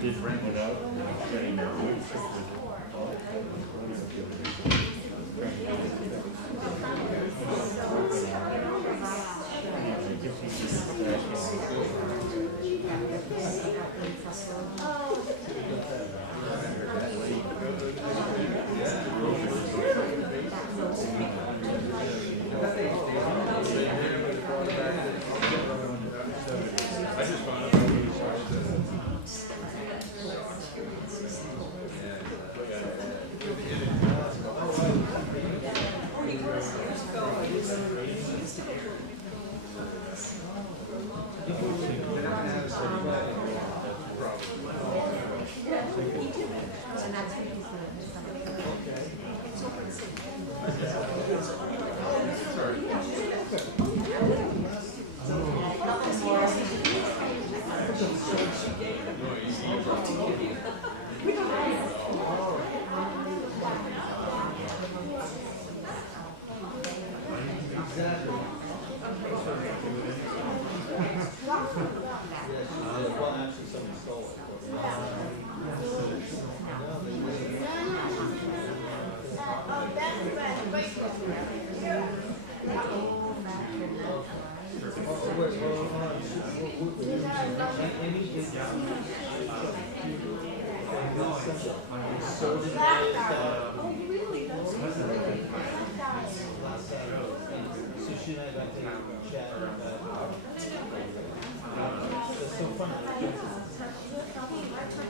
Did bring it up.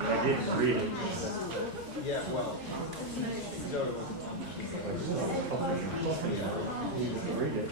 I didn't read it. Yeah, well, You didn't read it.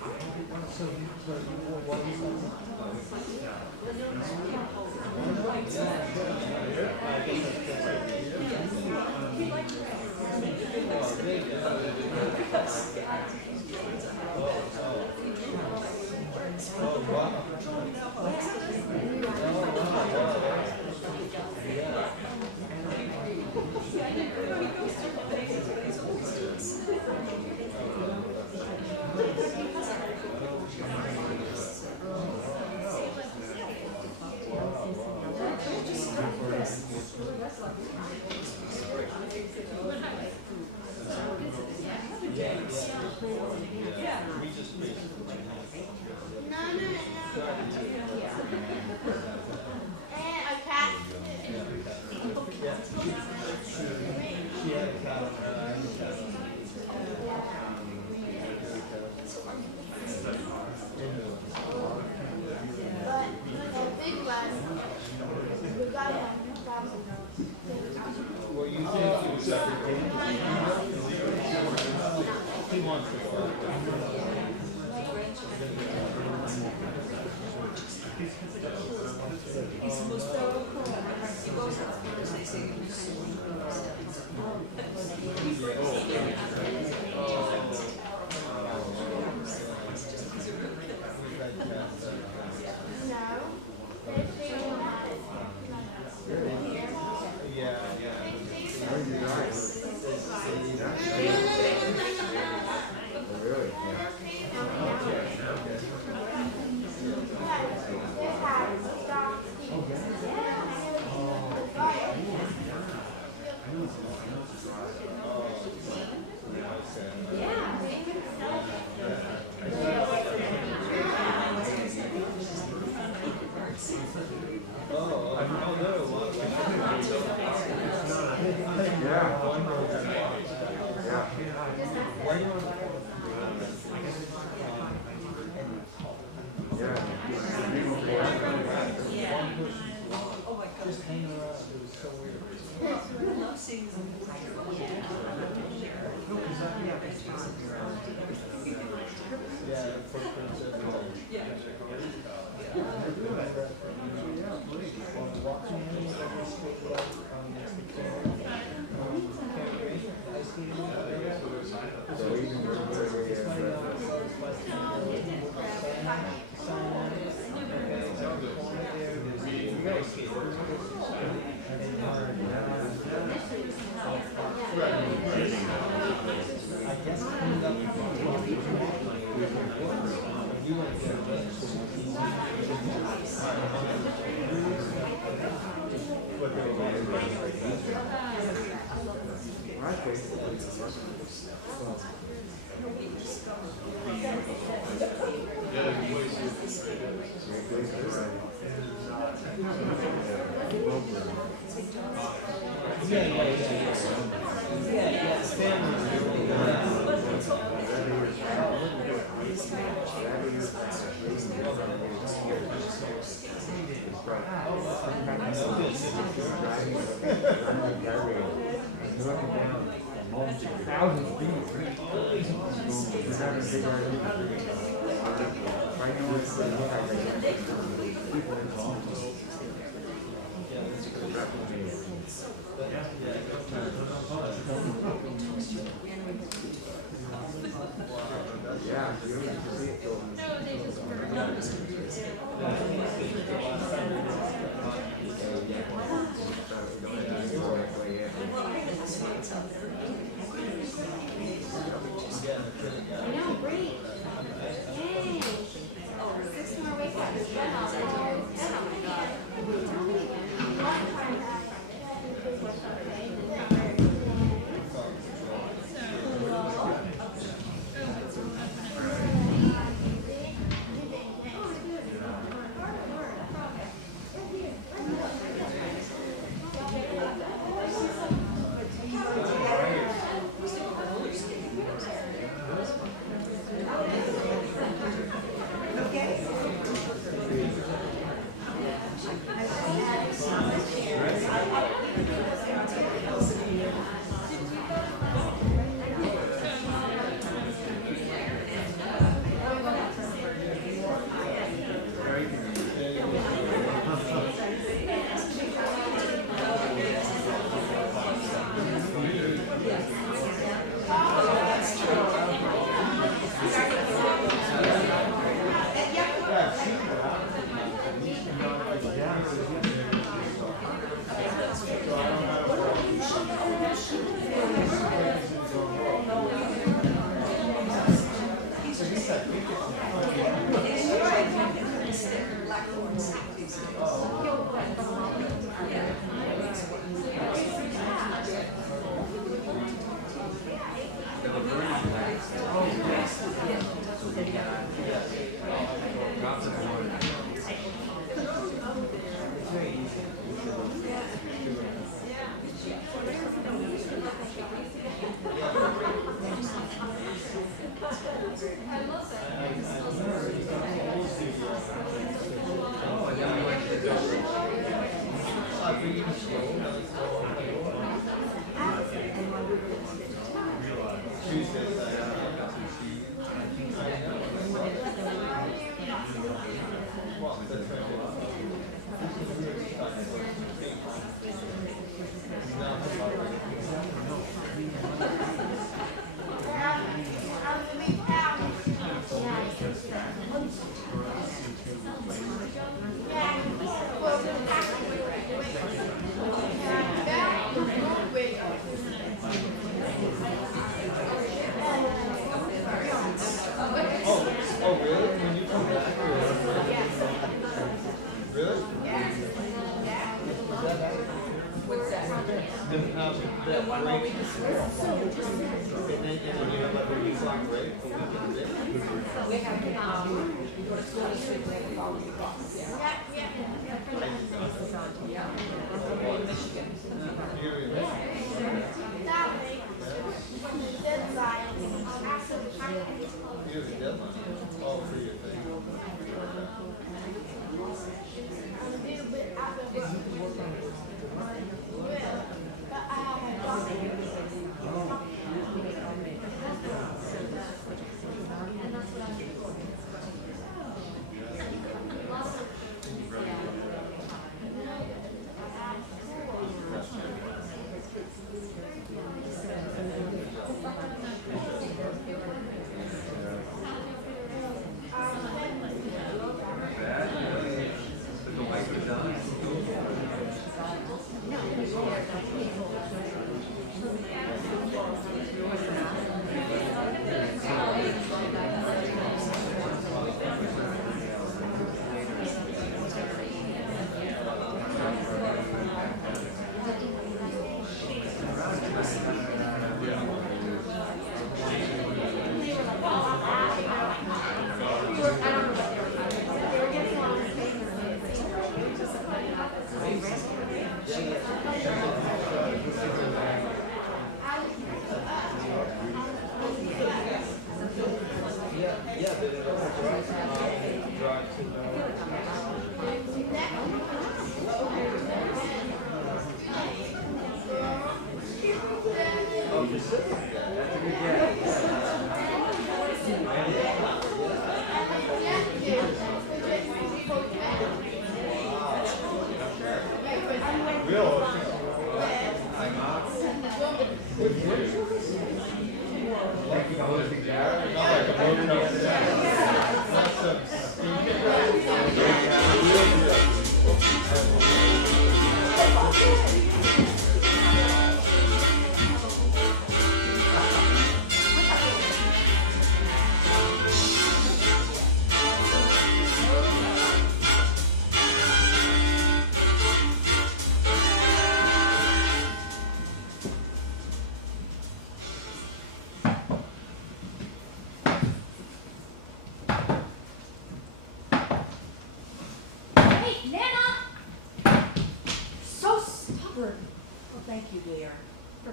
I guess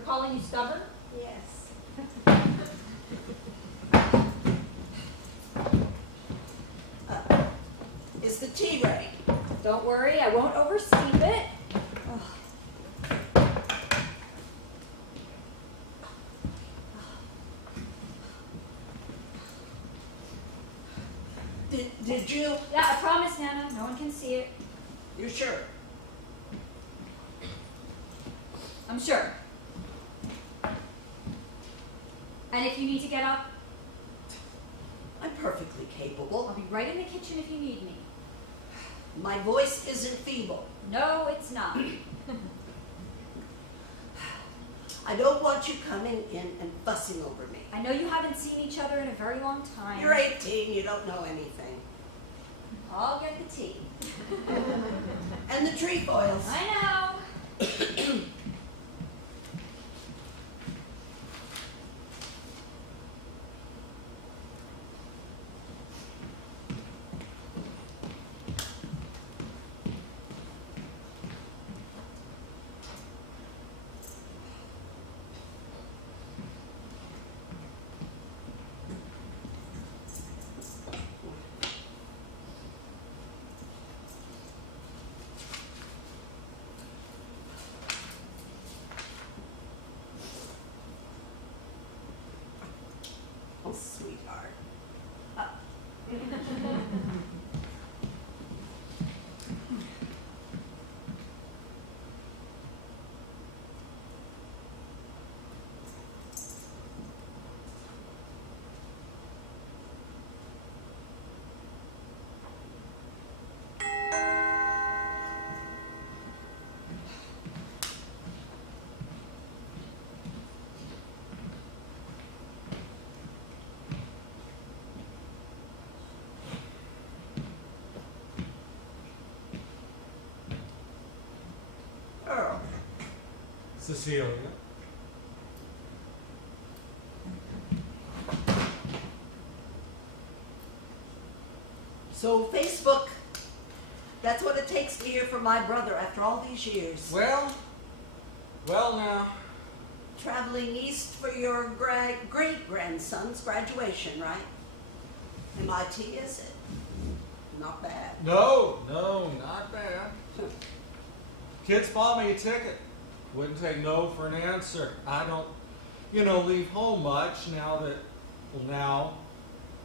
Calling you stubborn? Yes. Is the tea ready? Don't worry, I won't oversteep it. Did you? Yeah, I promise, Nana. No one can see it. You're sure? I'm sure. And if you need to get up, I'm perfectly capable. I'll be right in the kitchen if you need me. My voice isn't feeble. No, it's not. I don't want you coming in and fussing over me. I know you haven't seen each other in a very long time. You're 18, you don't know anything. I'll get the tea. And the trefoils. I know. Oh, sweetheart. Earl. Cecilia. So Facebook, that's what it takes to hear from my brother after all these years. Well now. Traveling east for your great-grandson's graduation, right? MIT, is it? Not bad. No, not bad. Kids bought me a ticket. Wouldn't take no for an answer. I don't, leave home much now.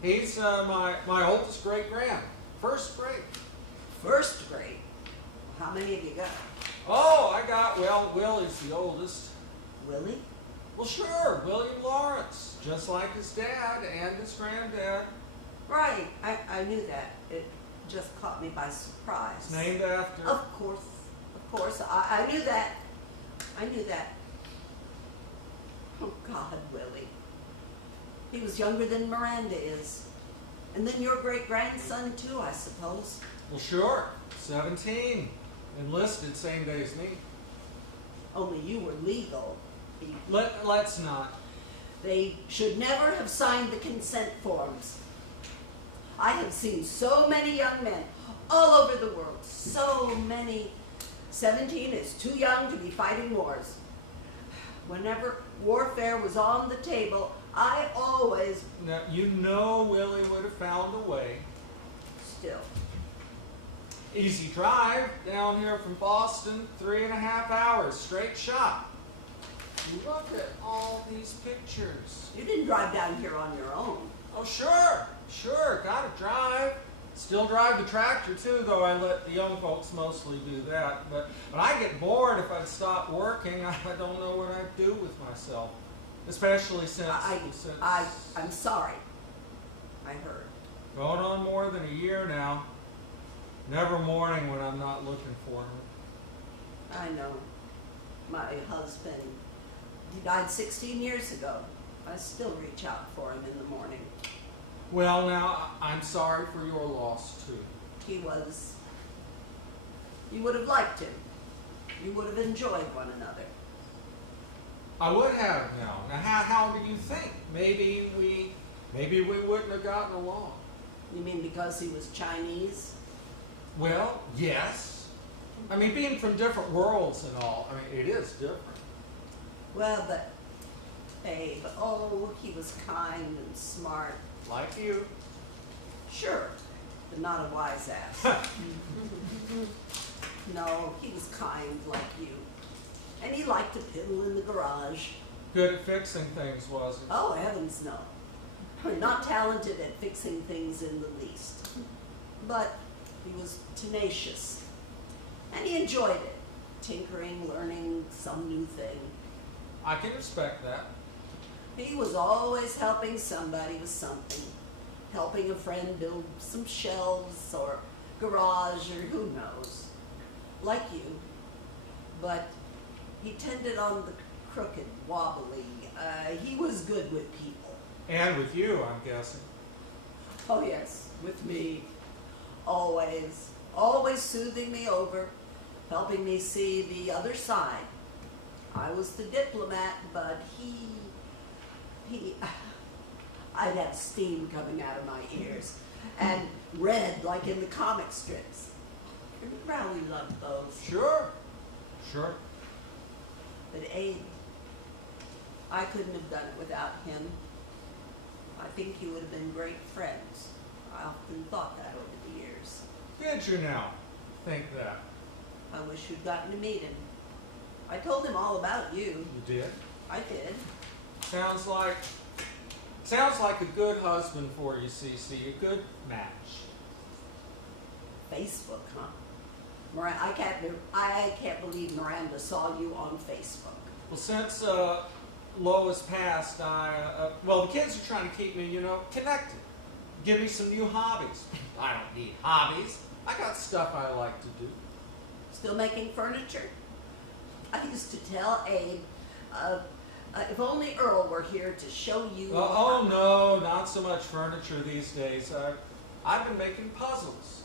He's my oldest great-grand. First grade. First grade? How many have you got? Oh, Willie's the oldest. Willie? Well, sure, William Lawrence. Just like his dad and his granddad. Right, I knew that. It just caught me by surprise. It's named after... Of course, I knew that. Oh, God, Willie. He was younger than Miranda is. And then your great-grandson, too, I suppose. Well, sure. 17. Enlisted same day as me. Only you were legal. Let's not. They should never have signed the consent forms. I have seen so many young men all over the world. So many. 17 is too young to be fighting wars. Whenever warfare was on the table, I always... Now, Willie would have found a way. Still. Easy drive down here from Boston, 3.5 hours, straight shot. look at all these pictures. You didn't drive down here on your own. Oh, sure, gotta drive. Still drive the tractor too, though I let the young folks mostly do that. But I get bored if I'd stop working. I don't know what I'd do with myself. Especially since I'm sorry. I heard. Going on more than a year now. Never mourning when I'm not looking for him. I know. My husband, he died 16 years ago. I still reach out for him in the morning. Well, now, I'm sorry for your loss, too. He was. You would have liked him. You would have enjoyed one another. I would have now. Now, how do you think? Maybe we wouldn't have gotten along. You mean because he was Chinese? Well, yes. I mean, being from different worlds and all, I mean, it is different. Well, but, babe, oh, he was kind and smart. Like you. Sure, but not a wise ass. No, he was kind like you. And he liked to piddle in the garage. Good at fixing things, was he? Oh, heavens no. Not talented at fixing things in the least. But he was tenacious. And he enjoyed it. Tinkering, learning some new thing. I can respect that. He was always helping somebody with something. Helping a friend build some shelves or garage or who knows. Like you. But he tended on the crooked, wobbly. He was good with people. And with you, I'm guessing. Oh yes, with me. Always. Always soothing me over. Helping me see the other side. I was the diplomat, but I'd have steam coming out of my ears. And red like in the comic strips. Remember how we loved those? Sure. But Abe, I couldn't have done it without him. I think you would have been great friends. I often thought that over the years. Did you now think that? I wish you'd gotten to meet him. I told him all about you. You did? I did. Sounds like a good husband for you, Cece. A good match. Facebook, huh? I can't believe Miranda saw you on Facebook. Well, since Lois passed, the kids are trying to keep me, connected. Give me some new hobbies. I don't need hobbies. I got stuff I like to do. Still making furniture? I used to tell Abe, if only Earl were here to show you. Oh no, not so much furniture these days. I've been making puzzles.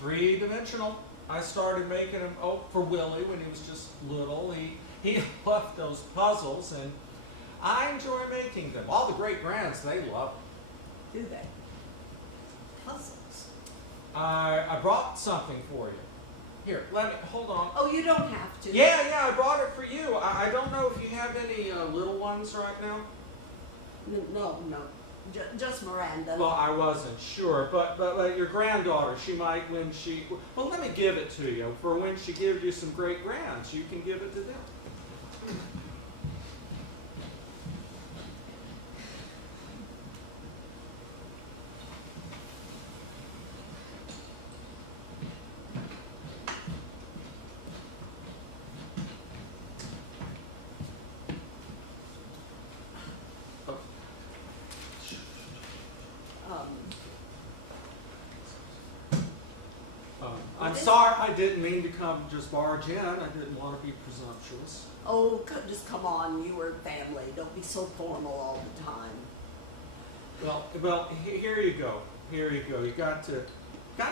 3-dimensional. I started making them, for Willie when he was just little. He loved those puzzles, and I enjoy making them. All the great-grands, they love them. Do they? Puzzles? I brought something for you. Here, hold on. Oh, you don't have to. Yeah, I brought it for you. I don't know if you have any little ones right now. No. Just Miranda. Well, I wasn't sure, but your granddaughter, she might when she... Well, let me give it to you. For when she gives you some great-grands, you can give it to them. I'm sorry, I didn't mean to come just barge in. I didn't want to be presumptuous. Oh, just come on. You were family. Don't be so formal all the time. Well, here you go. Here you go. You got to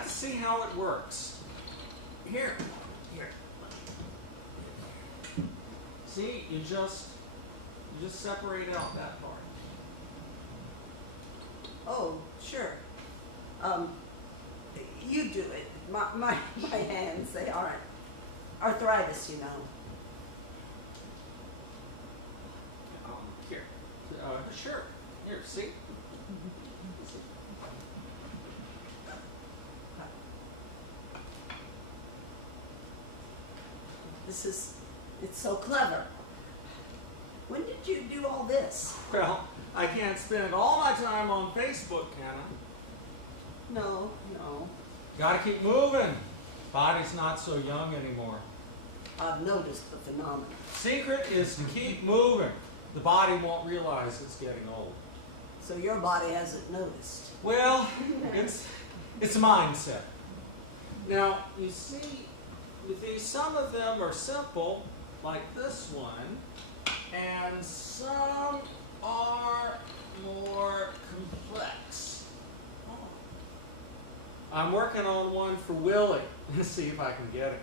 see how it works. Here. See, you just separate out that part. Oh, sure. You do it. My hands, they aren't. Arthritis, you know. Here. Sure. Here, see? It's so clever. did you do all this? Well, I can't spend all my time on Facebook, can I? No. Gotta keep moving. Body's not so young anymore. I've noticed the phenomenon. Secret is to keep moving. The body won't realize it's getting old. So your body hasn't noticed. Well, it's a mindset. Now, you see, with these, some of them are simple, like this one, and some are more complex. I'm working on one for Willie. Let's see if I can get it.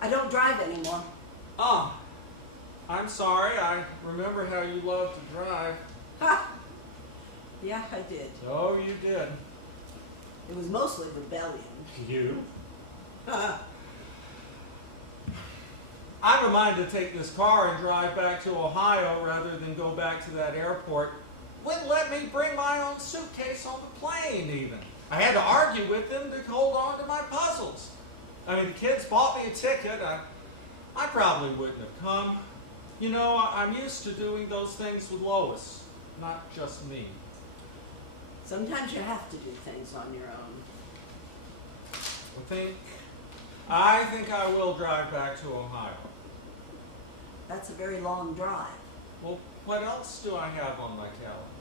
I don't drive anymore. Oh, I'm sorry. I remember how you loved to drive. Ha! Yeah, I did. Oh, you did. It was mostly rebellion. You? I'm reminded to take this car and drive back to Ohio rather than go back to that airport. Wouldn't let me bring my own suitcase on the plane, even. I had to argue with them to hold on to my puzzles. I mean, the kids bought me a ticket. I probably wouldn't have come. You know, I'm used to doing those things with Lois, not just me. Sometimes you have to do things on your own. I think I will drive back to Ohio. That's a very long drive. Well, what else do I have on my calendar?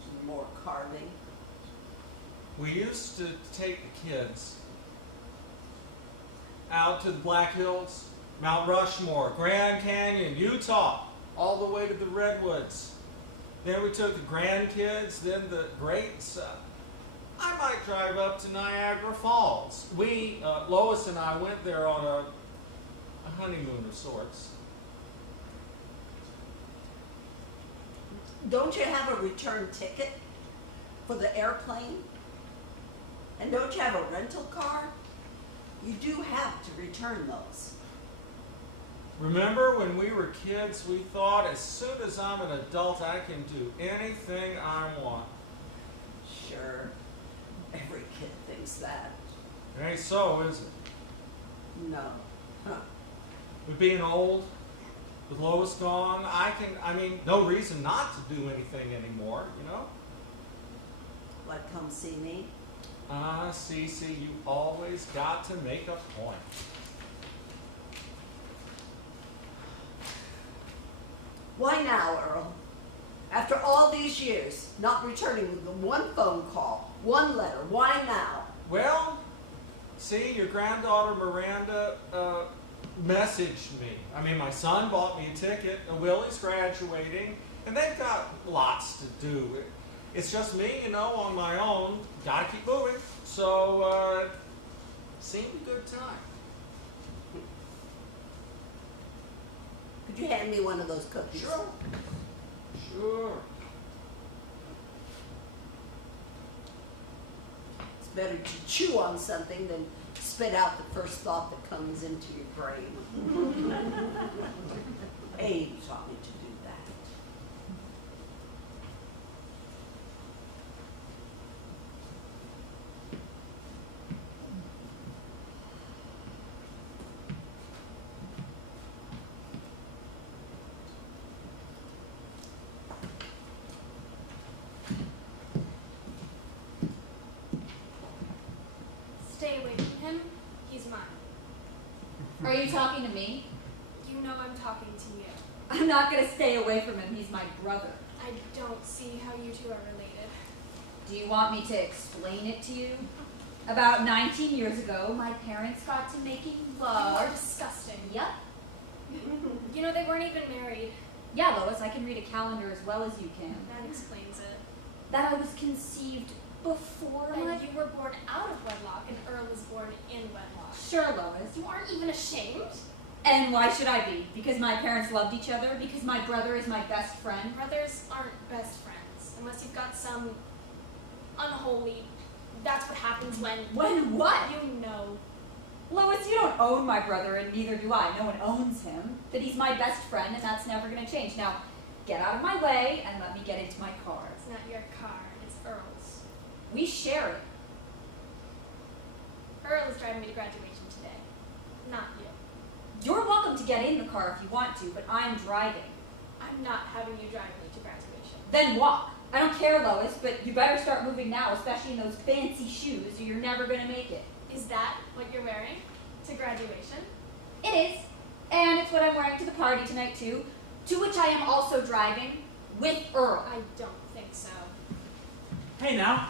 Some more carving. We used to take the kids out to the Black Hills, Mount Rushmore, Grand Canyon, Utah, all the way to the Redwoods. Then we took the grandkids, then the greats. I might drive up to Niagara Falls. Lois and I went there on a honeymoon of sorts. Don't you have a return ticket for the airplane? And don't you have a rental car? You do have to return those. Remember when we were kids, we thought as soon as I'm an adult, I can do anything I want. Sure. Every kid thinks that. It ain't so, is it? No. Huh. With being old, with Lois gone, no reason not to do anything anymore, you know? Like come see me? Cece, you always got to make a point. Why now, Earl? After all these years, not returning with one phone call, one letter, why now? Well, see, your granddaughter Miranda messaged me. I mean, my son bought me a ticket, and Willie's graduating, and they've got lots to do. It's just me, you know, on my own. Gotta keep moving. So, seemed a good time. Could you hand me one of those cookies? Sure. It's better to chew on something than spit out the first thought that comes into your brain. Abe taught me to do that. Stay away from him. He's mine. Are you talking to me? You know I'm talking to you. I'm not going to stay away from him. He's my brother. I don't see how you two are related. Do you want me to explain it to you? About 19 years ago, my parents got to making You are love. disgusting. Yep. You know, they weren't even married. Yeah, Lois, I can read a calendar as well as you can. That explains it. That I was conceived before my... And you were born out of wedlock, and Earl was born in wedlock. Sure, Lois. You aren't even ashamed? And why should I be? Because my parents loved each other? Because my brother is my best friend? Brothers aren't best friends, unless you've got some unholy... That's what happens when... When what? You know. Lois, you don't own my brother, and neither do I. No one owns him. But he's my best friend, and that's never going to change. Now, get out of my way and let me get into my car. It's not your car, it's Earl's. We share it. Earl is driving me to graduation today. Not you. You're welcome to get in the car if you want to, but I'm driving. I'm not having you drive me to graduation. Then walk. I don't care, Lois, but you better start moving now, especially in those fancy shoes, or you're never going to make it. Is that what you're wearing to graduation? It is. And it's what I'm wearing to the party tonight, too, to which I am also driving with Earl. I don't think so. Hey now,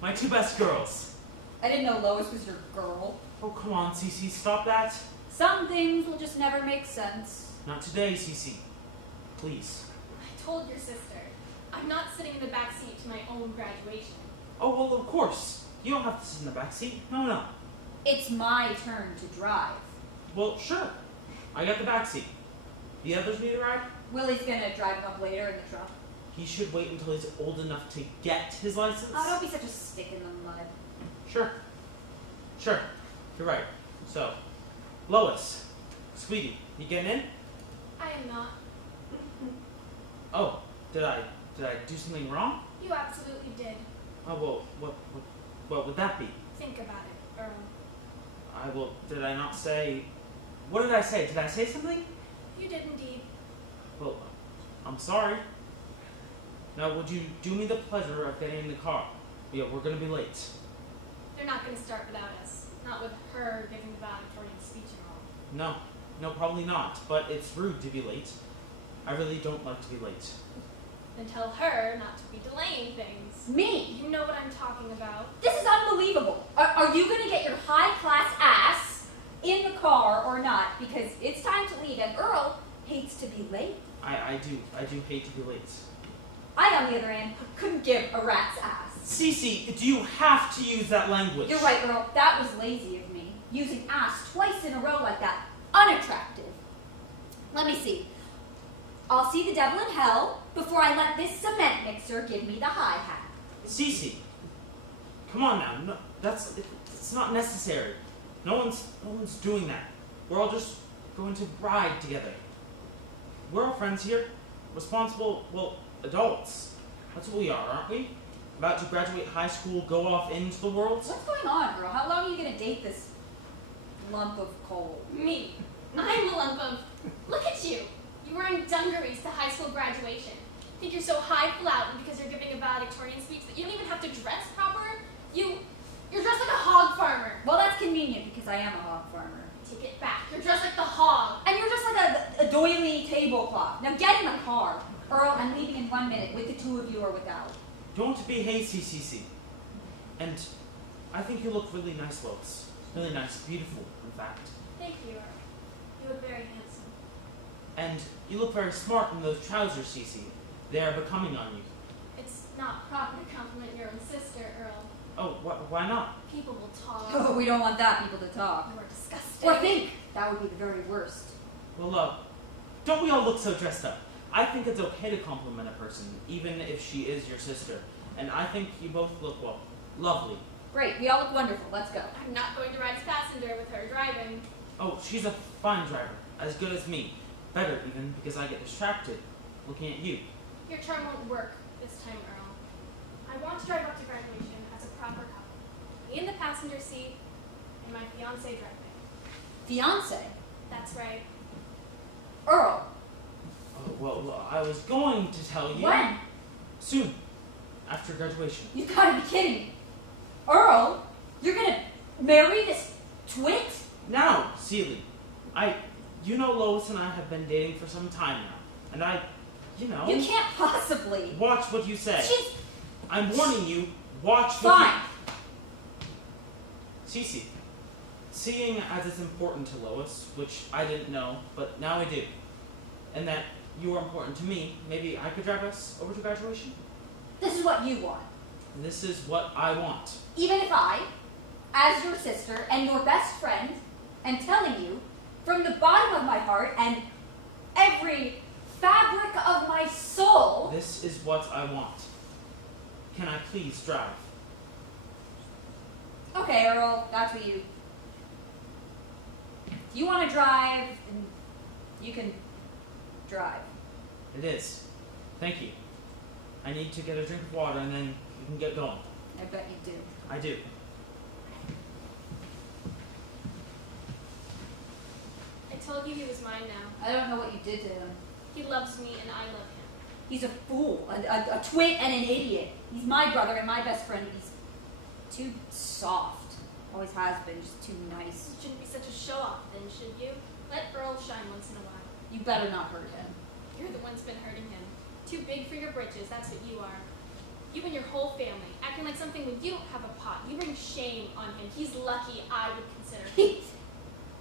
my two best girls. I didn't know Lois was your girl. Oh, come on, Cece, stop that. Some things will just never make sense. Not today, Cece. Please. I told your sister, I'm not sitting in the back seat to my own graduation. Oh, well, of course. You don't have to sit in the back seat. No. It's my turn to drive. Well, sure. I got the back seat. The others need a ride? Willie's gonna drive him up later in the truck. He should wait until he's old enough to get his license. Oh, don't be such a stick in the mud. Sure. You're right. So, Lois, sweetie, you getting in? I am not. Oh, did I do something wrong? You absolutely did. Oh, well, what would that be? Think about it, Earl. Did I not say, what did I say? Did I say something? You did indeed. Well, I'm sorry. Now, would you do me the pleasure of getting in the car? Yeah, we're gonna be late. They're not going to start without us. Not with her giving the valedictorian speech and all. No, probably not, but it's rude to be late. I really don't like to be late. Then tell her not to be delaying things. Me? You know what I'm talking about. This is unbelievable. Are you gonna get your high-class ass in the car or not? Because it's time to leave, and Earl hates to be late. I do hate to be late. I, on the other hand, couldn't give a rat's ass. Cece, do you have to use that language? You're right, Earl. That was lazy of me. Using ass twice in a row like that. Unattractive. Let me see. I'll see the devil in hell before I let this cement mixer give me the hi-hat. Cece, come on now. No, it's not necessary. No one's doing that. We're all just going to ride together. We're all friends here. Responsible, adults. That's what we are, aren't we? About to graduate high school, go off into the world. What's going on, girl? How long are you gonna date this lump of coal? Me. I'm a lump of... Look at you. You're wearing dungarees to high school graduation. Think you're so highfalutin because you're giving a valedictorian speech that you don't even have to dress proper? You're dressed like a hog farmer. Well, that's convenient because I am a hog farmer. Take it back. You're dressed like the hog. And you're just like a doily tablecloth. Now get in the car. Earl, I'm leaving in 1 minute with the two of you or without. Don't be hasty, Cece. And I think you look really nice, Lois. Really nice, beautiful, in fact. Thank you, Earl. You look very handsome. And you look very smart in those trousers, Cece. They are becoming on you. It's not proper to compliment your own sister, Earl. Oh, why not? People will talk. Oh, we don't want that people to talk. You are disgusting. Or think. That would be the very worst. Well, don't we all look so dressed up? I think it's okay to compliment a person, even if she is your sister. And I think you both look, lovely. Great, we all look wonderful. Let's go. I'm not going to ride as passenger with her driving. Oh, she's a fine driver. As good as me. Better, even, because I get distracted looking at you. Your charm won't work this time, Earl. I want to drive up to graduation as a proper couple. Me in the passenger seat, and my fiancé driving. Fiance? That's right. Earl. Oh, well, I was going to tell you. When? Soon. After graduation. You've got to be kidding me. Earl, you're gonna marry this twit? Now, Celie, you know Lois and I have been dating for some time now. And You can't possibly. Watch what you say. She's... I'm warning you, watch what Fine. Cece, seeing as it's important to Lois, which I didn't know, but now I do, and that you are important to me, maybe I could drive us over to graduation? This is what you want. This is what I want. Even if I, as your sister and your best friend, am telling you, from the bottom of my heart and every fabric of my soul... This is what I want. Can I please drive? Okay, Earl, that's what you... If you want to drive, then you can drive. It is. Thank you. I need to get a drink of water and then you can get going. I bet you do. I do. I told you he was mine now. I don't know what you did to him. He loves me and I love him. He's a fool, a twit, and an idiot. He's my brother and my best friend. He's too soft. Always has been, just too nice. You shouldn't be such a show-off then, should you? Let Earl shine once in a while. You better not hurt him. You're the one's been hurting him. Too big for your britches, that's what you are. You and your whole family, acting like something when you don't have a pot. You bring shame on him. He's lucky, I would consider him.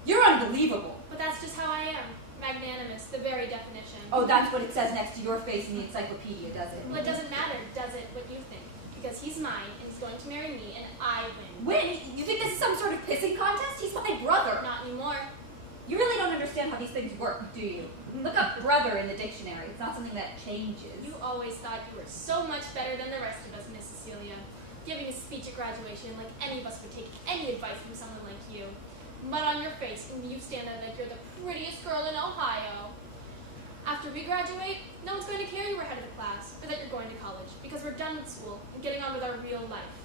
You're unbelievable. But that's just how I am. Magnanimous, the very definition. Oh, that's what it says next to your face in the encyclopedia, does it? Well, it doesn't matter, does it, what you think? Because he's mine, and he's going to marry me, and I win. Win? You think this is some sort of pissing contest? He's my brother. Not anymore. You really don't understand how these things work, do you? Look up brother in the dictionary. It's not something that changes. You always thought you were so much better than the rest of us, Miss Cecilia. Giving a speech at graduation like any of us would take any advice from someone like you. Mud on your face, and you stand there like you're the prettiest girl in Ohio. After we graduate, no one's going to care you were head of the class, or that you're going to college, because we're done with school and getting on with our real life.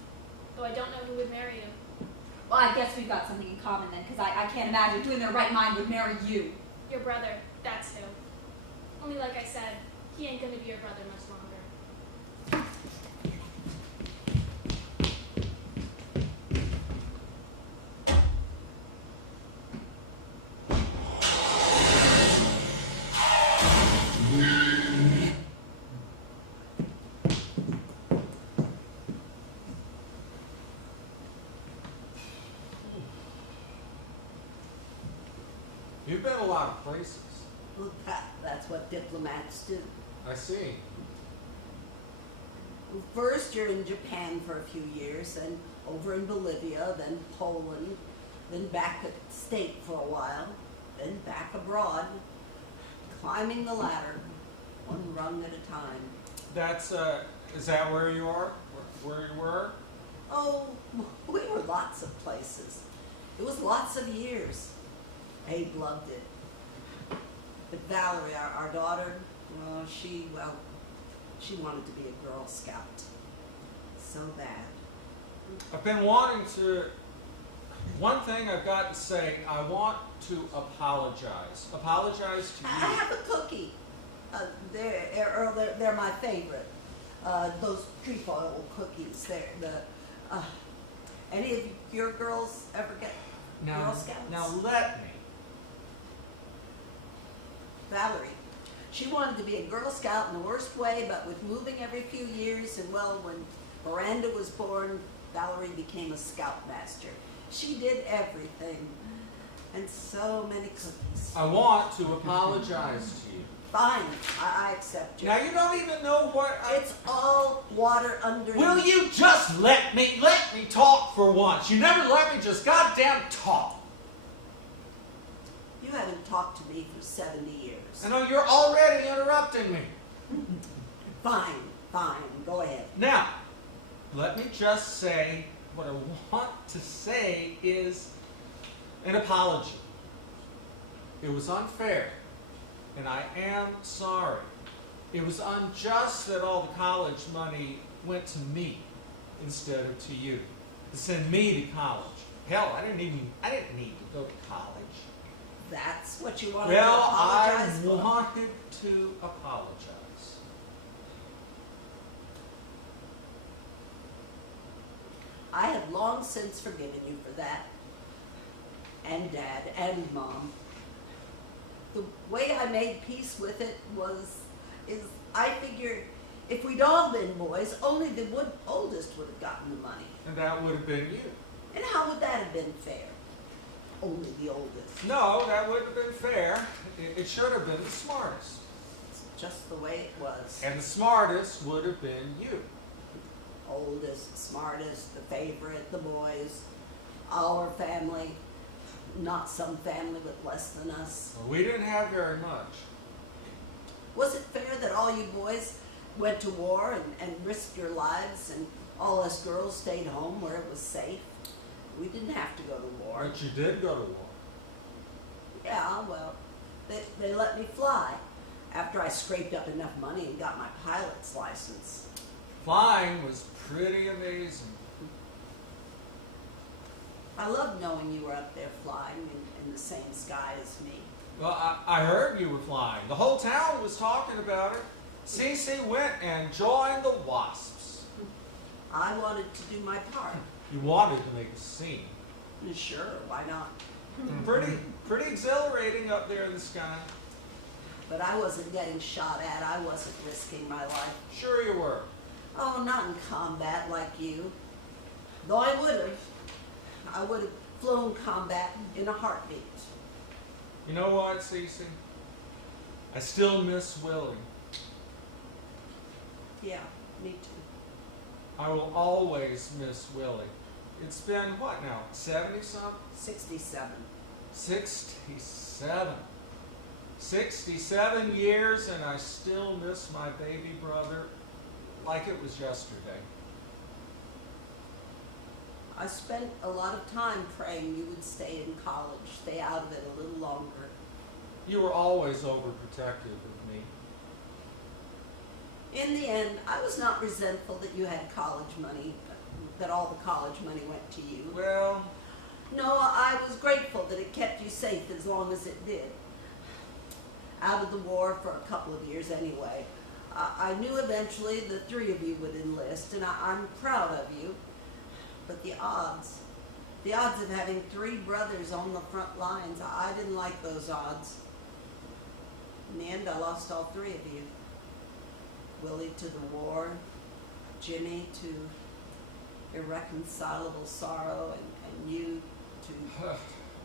Though I don't know who would marry you. Well, I guess we've got something in common then, because I can't imagine who in their right mind would marry you. Your brother, that's who. Only like I said, he ain't going to be your brother much longer. You've been a lot of places. Well, that's what diplomats do. I see. Well, first, you're in Japan for a few years, then over in Bolivia, then Poland, then back at state for a while, then back abroad, climbing the ladder, one rung at a time. That's, is that where you are? Where you were? Oh, we were lots of places. It was lots of years. Abe loved it. But Valerie, our daughter, well, she wanted to be a Girl Scout. So bad. I've been wanting to, one thing I've got to say, I want to apologize. Apologize to I you. have a cookie. They're my favorite. Those trefoil cookies. Any of your girls ever get Girl Scouts? Now let me. Valerie. She wanted to be a Girl Scout in the worst way, but with moving every few years, and well, when Miranda was born, Valerie became a Scoutmaster. She did everything. And so many cookies. I want to apologize to you. Fine, I accept you. Now you don't even know what It's all water underneath. Will you just let me talk for once? You never let me just goddamn talk. You haven't talked to me for 70 years. I know you're already interrupting me. Fine, go ahead. Now, let me just say what I want to say is an apology. It was unfair, and I am sorry. It was unjust that all the college money went to me instead of to you, to send me to college. Hell, I didn't need to go to college. That's what you wanted Well, to apologize I for. wanted to apologize. I have long since forgiven you for that. And Dad, and Mom. The way I made peace with it is I figured if we'd all been boys, only the oldest would have gotten the money. And that would have been you. And how would that have been fair? Only the oldest. No, that wouldn't have been fair. It should have been the smartest. It's just the way it was. And the smartest would have been you. Oldest, smartest, the favorite, the boys, our family, not some family with less than us. Well, we didn't have very much. Was it fair that all you boys went to war and risked your lives and all us girls stayed home where it was safe? We didn't have to go to war. But you did go to war. Yeah, well, they let me fly after I scraped up enough money and got my pilot's license. Flying was pretty amazing. I loved knowing you were up there flying in the same sky as me. Well, I heard you were flying. The whole town was talking about it. Cece went and joined the Wasps. I wanted to do my part. You wanted to make a scene. Sure, why not? Pretty exhilarating up there in the sky. But I wasn't getting shot at. I wasn't risking my life. Sure you were. Oh, not in combat like you. Though I would have. I would have flown combat in a heartbeat. You know what, Cece? I still miss Willie. Yeah, me too. I will always miss Willie. It's been, what now, 70-something? 67. 67. 67 years, and I still miss my baby brother like it was yesterday. I spent a lot of time praying you would stay in college, stay out of it a little longer. You were always overprotective of me. In the end, I was not resentful that you had college money, that all the college money went to you. Well, No, I was grateful that it kept you safe as long as it did. Out of the war for a couple of years anyway. I knew eventually the three of you would enlist, and I'm proud of you. But the odds of having three brothers on the front lines, I didn't like those odds. In the end, I lost all three of you. Willie to the war, Jimmy to irreconcilable sorrow, and you to,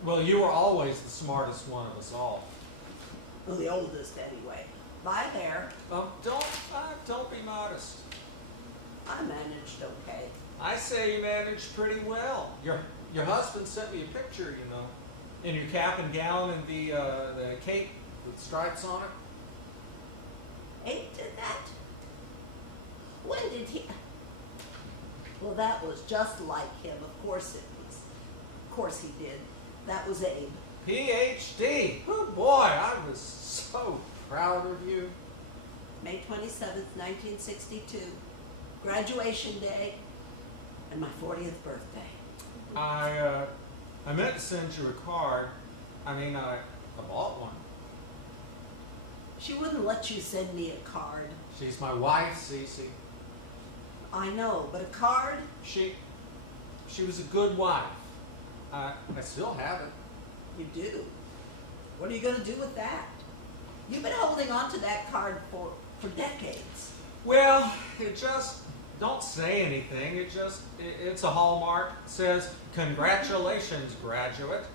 well, you were always the smartest one of us all. well, the oldest anyway. By hair, Don't be modest. I managed okay. I say you managed pretty well. Your husband sent me a picture, you know, in your cap and gown and the cape with stripes on it. Abe did that? When did he? Well, that was just like him. Of course it was. Of course he did. That was Abe. PhD. Oh boy, I was so proud of you. May 27th, 1962. Graduation day and my 40th birthday. I meant to send you a card. I bought one. She wouldn't let you send me a card. She's my wife, Cece. I know, but a card? She was a good wife. I still have it. You do. What are you going to do with that? You've been holding on to that card for decades. Well, don't say anything. It's a hallmark. It says, "Congratulations, graduate."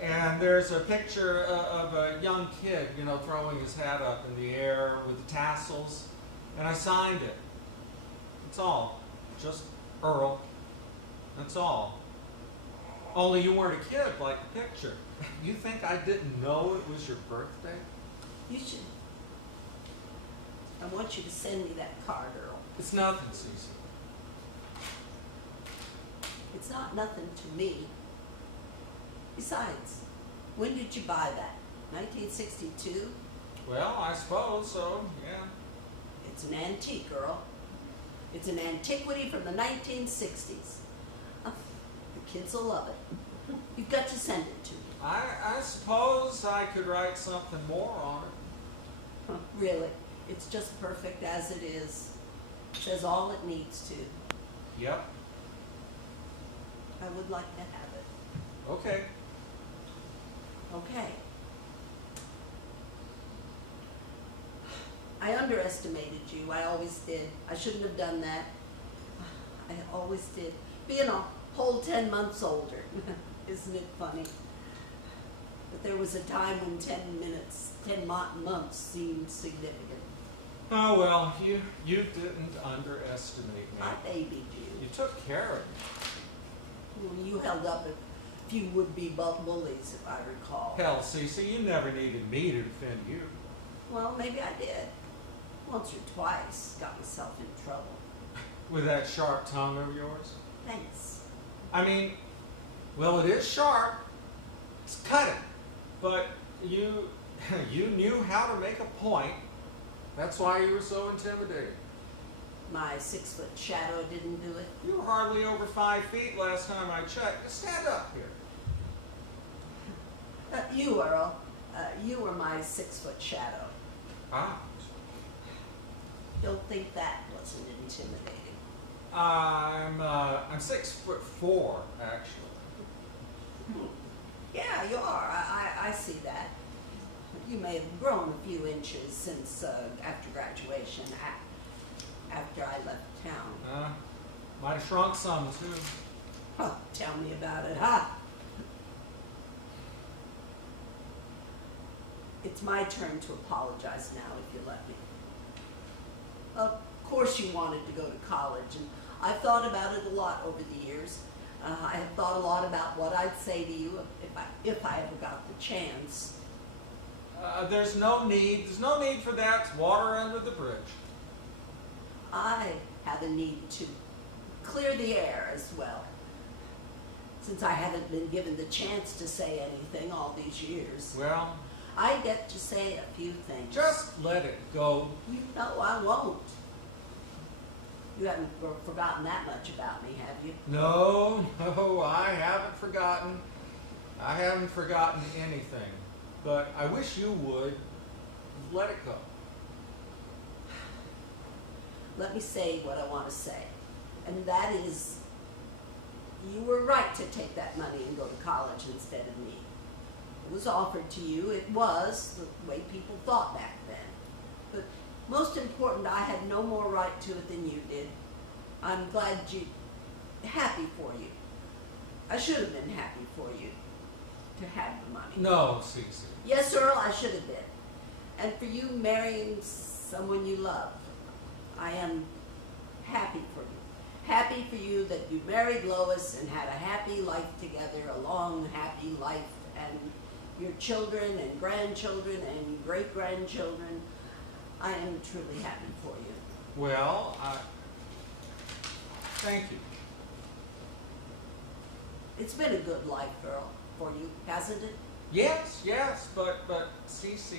And there's a picture of a young kid, you know, throwing his hat up in the air with the tassels. And I signed it. That's all. Just Earl. That's all. Only you weren't a kid like the picture. You think I didn't know it was your birthday? You should. I want you to send me that card, Earl. It's nothing, Cece. It's not nothing to me. Besides, when did you buy that? 1962? Well, I suppose so, yeah. It's an antique, Earl. It's an antiquity from the 1960s. The kids will love it. You've got to send it to me. I suppose I could write something more on it. Really, it's just perfect as it is. It says all it needs to. Yep. I would like to have it. Okay. Okay. I underestimated you. I always did. I shouldn't have done that. I always did. Being a whole 10 months older. Isn't it funny? But there was a time when 10 months seemed significant. Oh, well, you didn't underestimate me. I babied you. You took care of me. Well, you held up a few would-be bullies, if I recall. Hell, Cece, you never needed me to defend you. Well, maybe I did. Once or twice, got myself in trouble. With that sharp tongue of yours. Thanks. I mean, well, it is sharp. It's cutting. But you knew how to make a point. That's why you were so intimidating. My 6-foot shadow didn't do it. You were hardly over 5 feet last time I checked. Stand up here. You, Earl, you 6-foot shadow. Ah. Don't think that wasn't intimidating. I'm 6'4", actually. Yeah, you are. I see that. You may have grown a few inches since after graduation, after I left town. Might have shrunk some, too. Oh, tell me about it, huh? It's my turn to apologize now, if you let me. Of course you wanted to go to college, and I've thought about it a lot over the years. I have thought a lot about what I'd say to you if I ever got the chance. There's no need for that. It's water under the bridge. I have a need to clear the air as well, since I haven't been given the chance to say anything all these years. Well, I get to say a few things. just let it go. You know I won't. You haven't forgotten that much about me, have you? No, I haven't forgotten. I haven't forgotten anything. But I wish you would let it go. Let me say what I want to say. And that is, you were right to take that money and go to college instead of me. It was offered to you. It was the way people thought back then. But most important, I had no more right to it than you did. I'm glad happy for you. I should have been happy for you to have the money. No, Cece. Yes, Earl, I should have been. And for you marrying someone you love, I am happy for you. Happy for you that you married Lois and had a happy life together, a long, happy life, and your children and grandchildren and great-grandchildren. I am truly happy for you. Well, thank you. It's been a good life, Earl, for you, hasn't it? Yes, but Cece.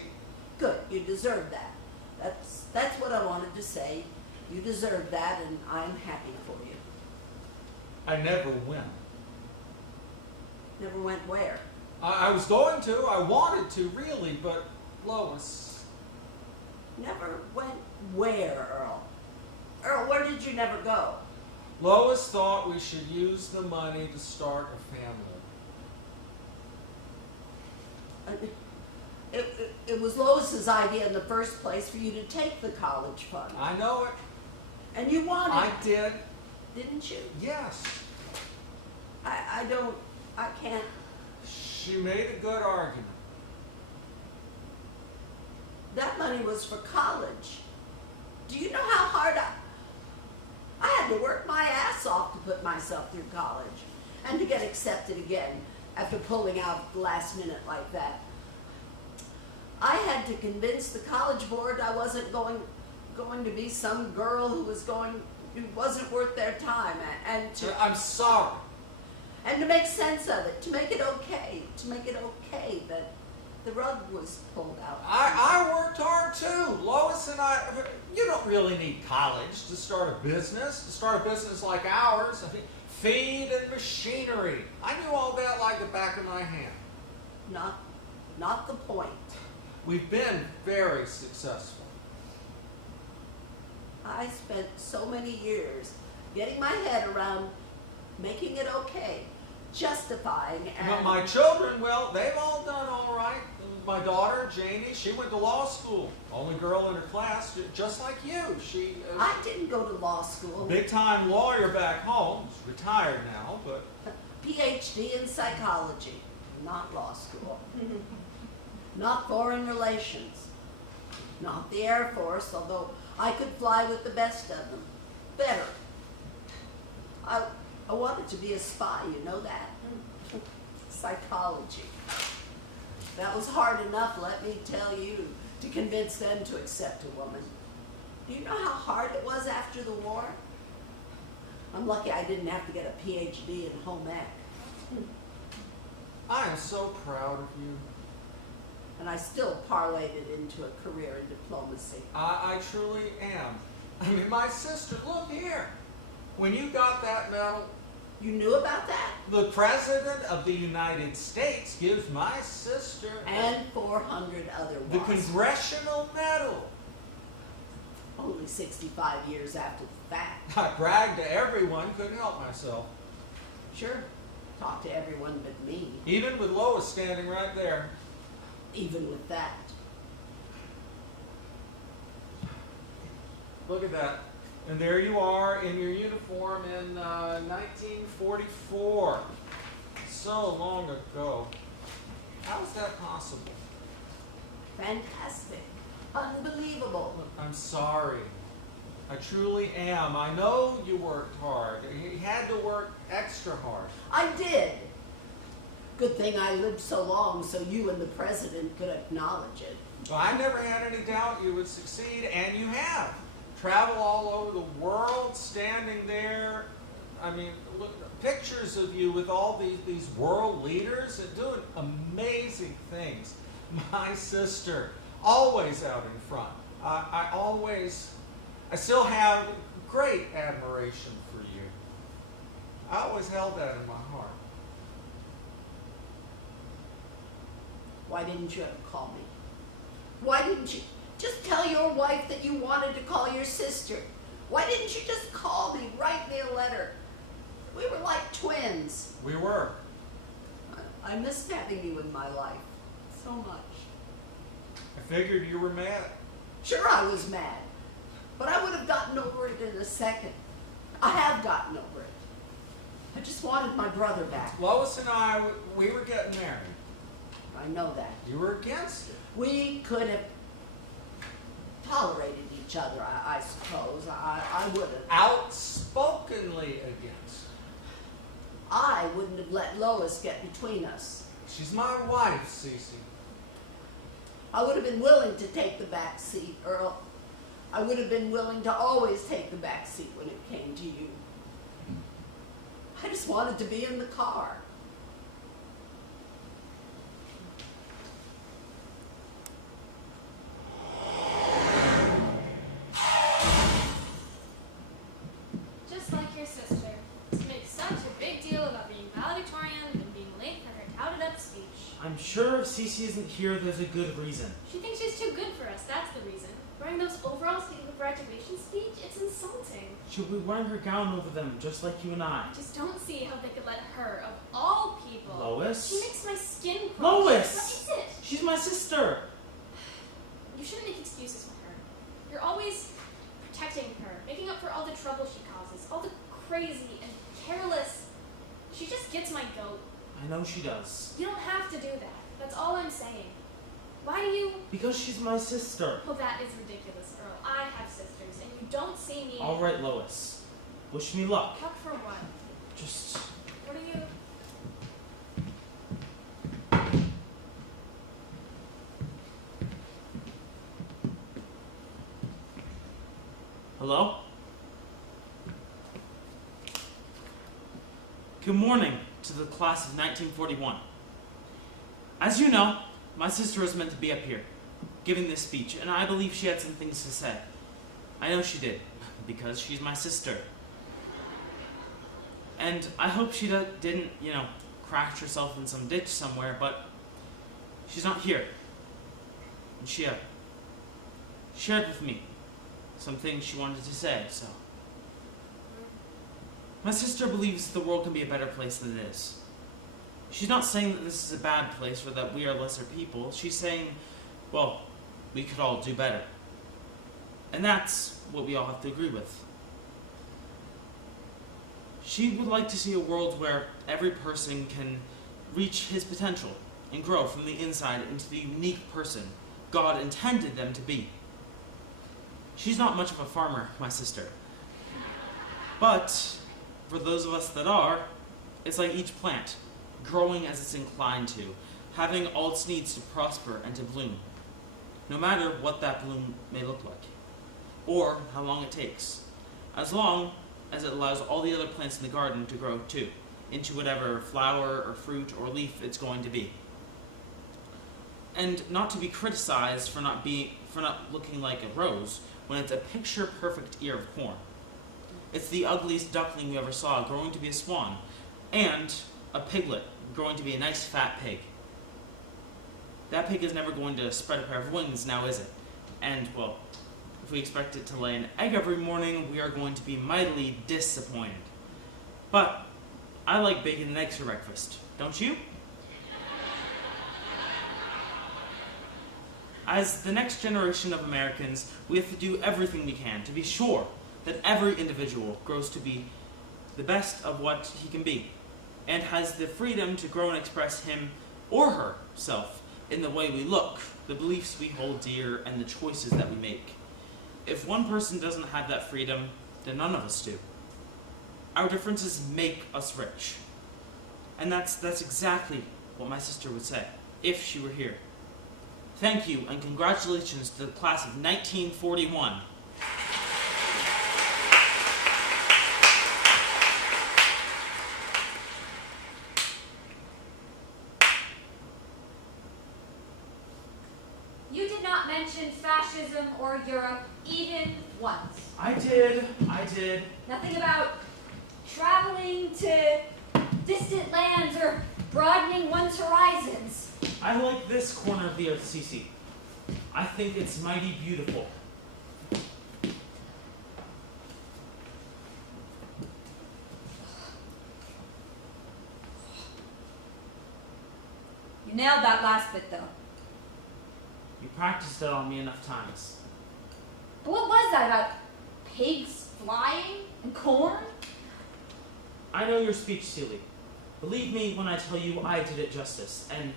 Good, you deserve that. That's what I wanted to say. You deserve that, and I'm happy for you. I never went. Never went where? I was going to. I wanted to, really, but Lois. Never went where, Earl? Earl, where did you never go? Lois thought we should use the money to start a family. It was Lois's idea in the first place for you to take the college fund. I know it. And you wanted I it, did. didn't you? Yes. I can't. She made a good argument. That money was for college. Do you know how hard I had to work my ass off to put myself through college and to get accepted again after pulling out last minute like that. I had to convince the college board I wasn't going to be some girl who wasn't worth their time, and to I'm sorry. and to make sense of it, to make it okay that the rug was pulled out. I worked hard too. Lois and I, you don't really need college to start a business like ours. I mean, feed and machinery. I knew all that like the back of my hand. Not the point. We've been very successful. I spent so many years getting my head around making it okay, justifying, and But my children, well, they've all done all right. My daughter, Janie, she went to law school. Only girl in her class, just like you. She I didn't go to law school. big-time lawyer back home. She's retired now, but PhD in psychology, not law school. Not foreign relations. Not the Air Force, although I could fly with the best of them. Better. I wanted to be a spy, you know that? Psychology. That was hard enough, let me tell you, to convince them to accept a woman. Do you know how hard it was after the war? I'm lucky I didn't have to get a PhD in home ec. I am so proud of you. And I still parlayed it into a career in diplomacy. I truly am. I mean, my sister, look here. When you got that medal, You knew about that? The President of the United States gives my sister And 400 other the Wasps. Congressional Medal. Only 65 years after the fact. I bragged to everyone, couldn't help myself. Sure, talk to everyone but me, Even with Lois standing right there. even with that. Look at that. And there you are in your uniform in 1944. So long ago. How is that possible? Fantastic. Unbelievable. I'm sorry. I truly am. I know you worked hard. You had to work extra hard. I did. Good thing I lived so long so you and the president could acknowledge it. Well, I never had any doubt you would succeed, and you have. Travel all over the world, standing there. I mean, look, pictures of you with all these world leaders and doing amazing things. My sister, always out in front. I still have great admiration for you. I always held that in my heart. Why didn't you ever call me? Why didn't you just tell your wife that you wanted to call your sister? Why didn't you just call me, write me a letter? We were like twins. We were. I missed having you in my life so much. I figured you were mad. Sure, I was mad, but I would have gotten over it in a second. I have gotten over it. I just wanted my brother back. Lois and I, we were getting married. I know that. You were against it. We could have tolerated each other, I suppose. I would have. Outspokenly against. I wouldn't have let Lois get between us. She's my wife, Cece. I would have been willing to take the back seat, Earl. I would have been willing to always take the back seat when it came to you. I just wanted to be in the car. Just like your sister, to make such a big deal about being valedictorian and being late for her touted up speech. I'm sure if Cece isn't here, there's a good reason. She thinks she's too good for us, that's the reason. Wearing those overalls to give a graduation speech, it's insulting. She'll be wearing her gown over them, just like you and I. I just don't see how they could let her, of all people. Lois? She makes my skin crawl. Lois! What is it? She's my sister! You shouldn't make excuses with her. You're always protecting her, making up for all the trouble she causes, all the crazy and careless. She just gets my goat. I know she does. You don't have to do that. That's all I'm saying. Why do you... Because she's my sister. Well, that is ridiculous, Earl. I have sisters, and you don't see me... All right, Lois. Wish me luck. Luck for what? Just... What are you... Hello? Good morning to the class of 1941. As you know, my sister was meant to be up here, giving this speech, and I believe she had some things to say. I know she did, because she's my sister. And I hope she didn't, crash herself in some ditch somewhere, but she's not here. And she shared with me some things she wanted to say, so. My sister believes the world can be a better place than it is. She's not saying that this is a bad place or that we are lesser people. She's saying, well, we could all do better. And that's what we all have to agree with. She would like to see a world where every person can reach his potential and grow from the inside into the unique person God intended them to be. She's not much of a farmer, my sister. But for those of us that are, it's like each plant, growing as it's inclined to, having all its needs to prosper and to bloom, no matter what that bloom may look like, or how long it takes, as long as it allows all the other plants in the garden to grow too, into whatever flower or fruit or leaf it's going to be. And not to be criticized for not looking like a rose when it's a picture-perfect ear of corn. It's the ugliest duckling we ever saw growing to be a swan, And a piglet, growing to be a nice fat pig. That pig is never going to spread a pair of wings now, is it? And, well, if we expect it to lay an egg every morning, we are going to be mightily disappointed. But I like bacon and eggs for breakfast, don't you? As the next generation of Americans, we have to do everything we can to be sure that every individual grows to be the best of what he can be, and has the freedom to grow and express him or herself in the way we look, the beliefs we hold dear, and the choices that we make. If one person doesn't have that freedom, then none of us do. Our differences make us rich. And that's exactly what my sister would say, if she were here. Thank you, and congratulations to the class of 1941. You did not mention fascism or Europe even once. I did. Nothing about traveling to distant lands or broadening one's horizons. I like this corner of the OCC. I think it's mighty beautiful. You nailed that last bit, though. You practiced it on me enough times. But what was that about pigs flying and corn? I know your speech, Seeley. Believe me when I tell you I did it justice, and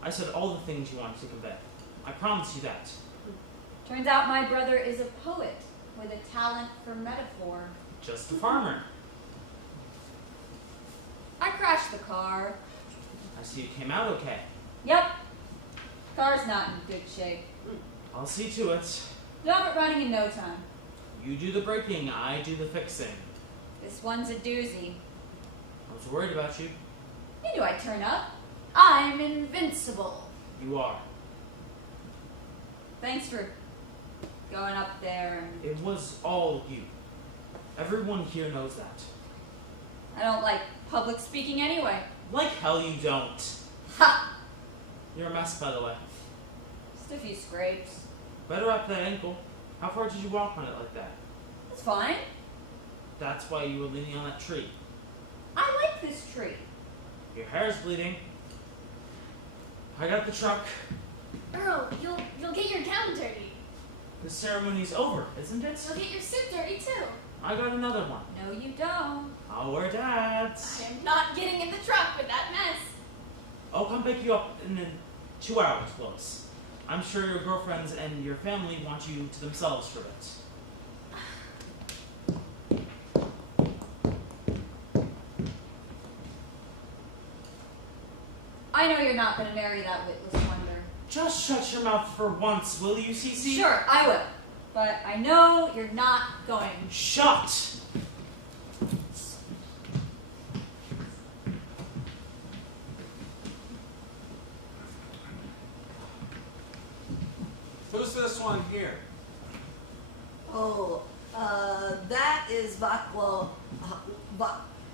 I said all the things you wanted to convey. I promise you that. Turns out my brother is a poet with a talent for metaphor. Just a farmer. I crashed the car. I see you came out okay. Yep. Car's not in good shape. I'll see to it. You'll have it running in no time. You do the braking, I do the fixing. This one's a doozy. I was worried about you. You knew I'd turn up. I'm invincible. You are. Thanks for going up there and... It was all you. Everyone here knows that. I don't like public speaking anyway. Like hell you don't. Ha! You're a mess, by the way. Just a few scrapes. Better up that ankle. How far did you walk on it like that? It's fine. That's why you were leaning on that tree. I like this tree. Your hair's bleeding. I got the truck. Earl, you'll get your gown dirty. The ceremony's over, isn't it? You'll get your suit dirty too. I got another one. No, you don't. I'll wear Dad's. I'm not getting in the truck with that mess. I'll come pick you up in 2 hours, Lois. I'm sure your girlfriends and your family want you to themselves for it. I know you're not going to marry that witless wonder. Just shut your mouth for once, will you, Cece? Sure, I will. But I know you're not going. Shut! Who's this one here? Oh, that is Vaclav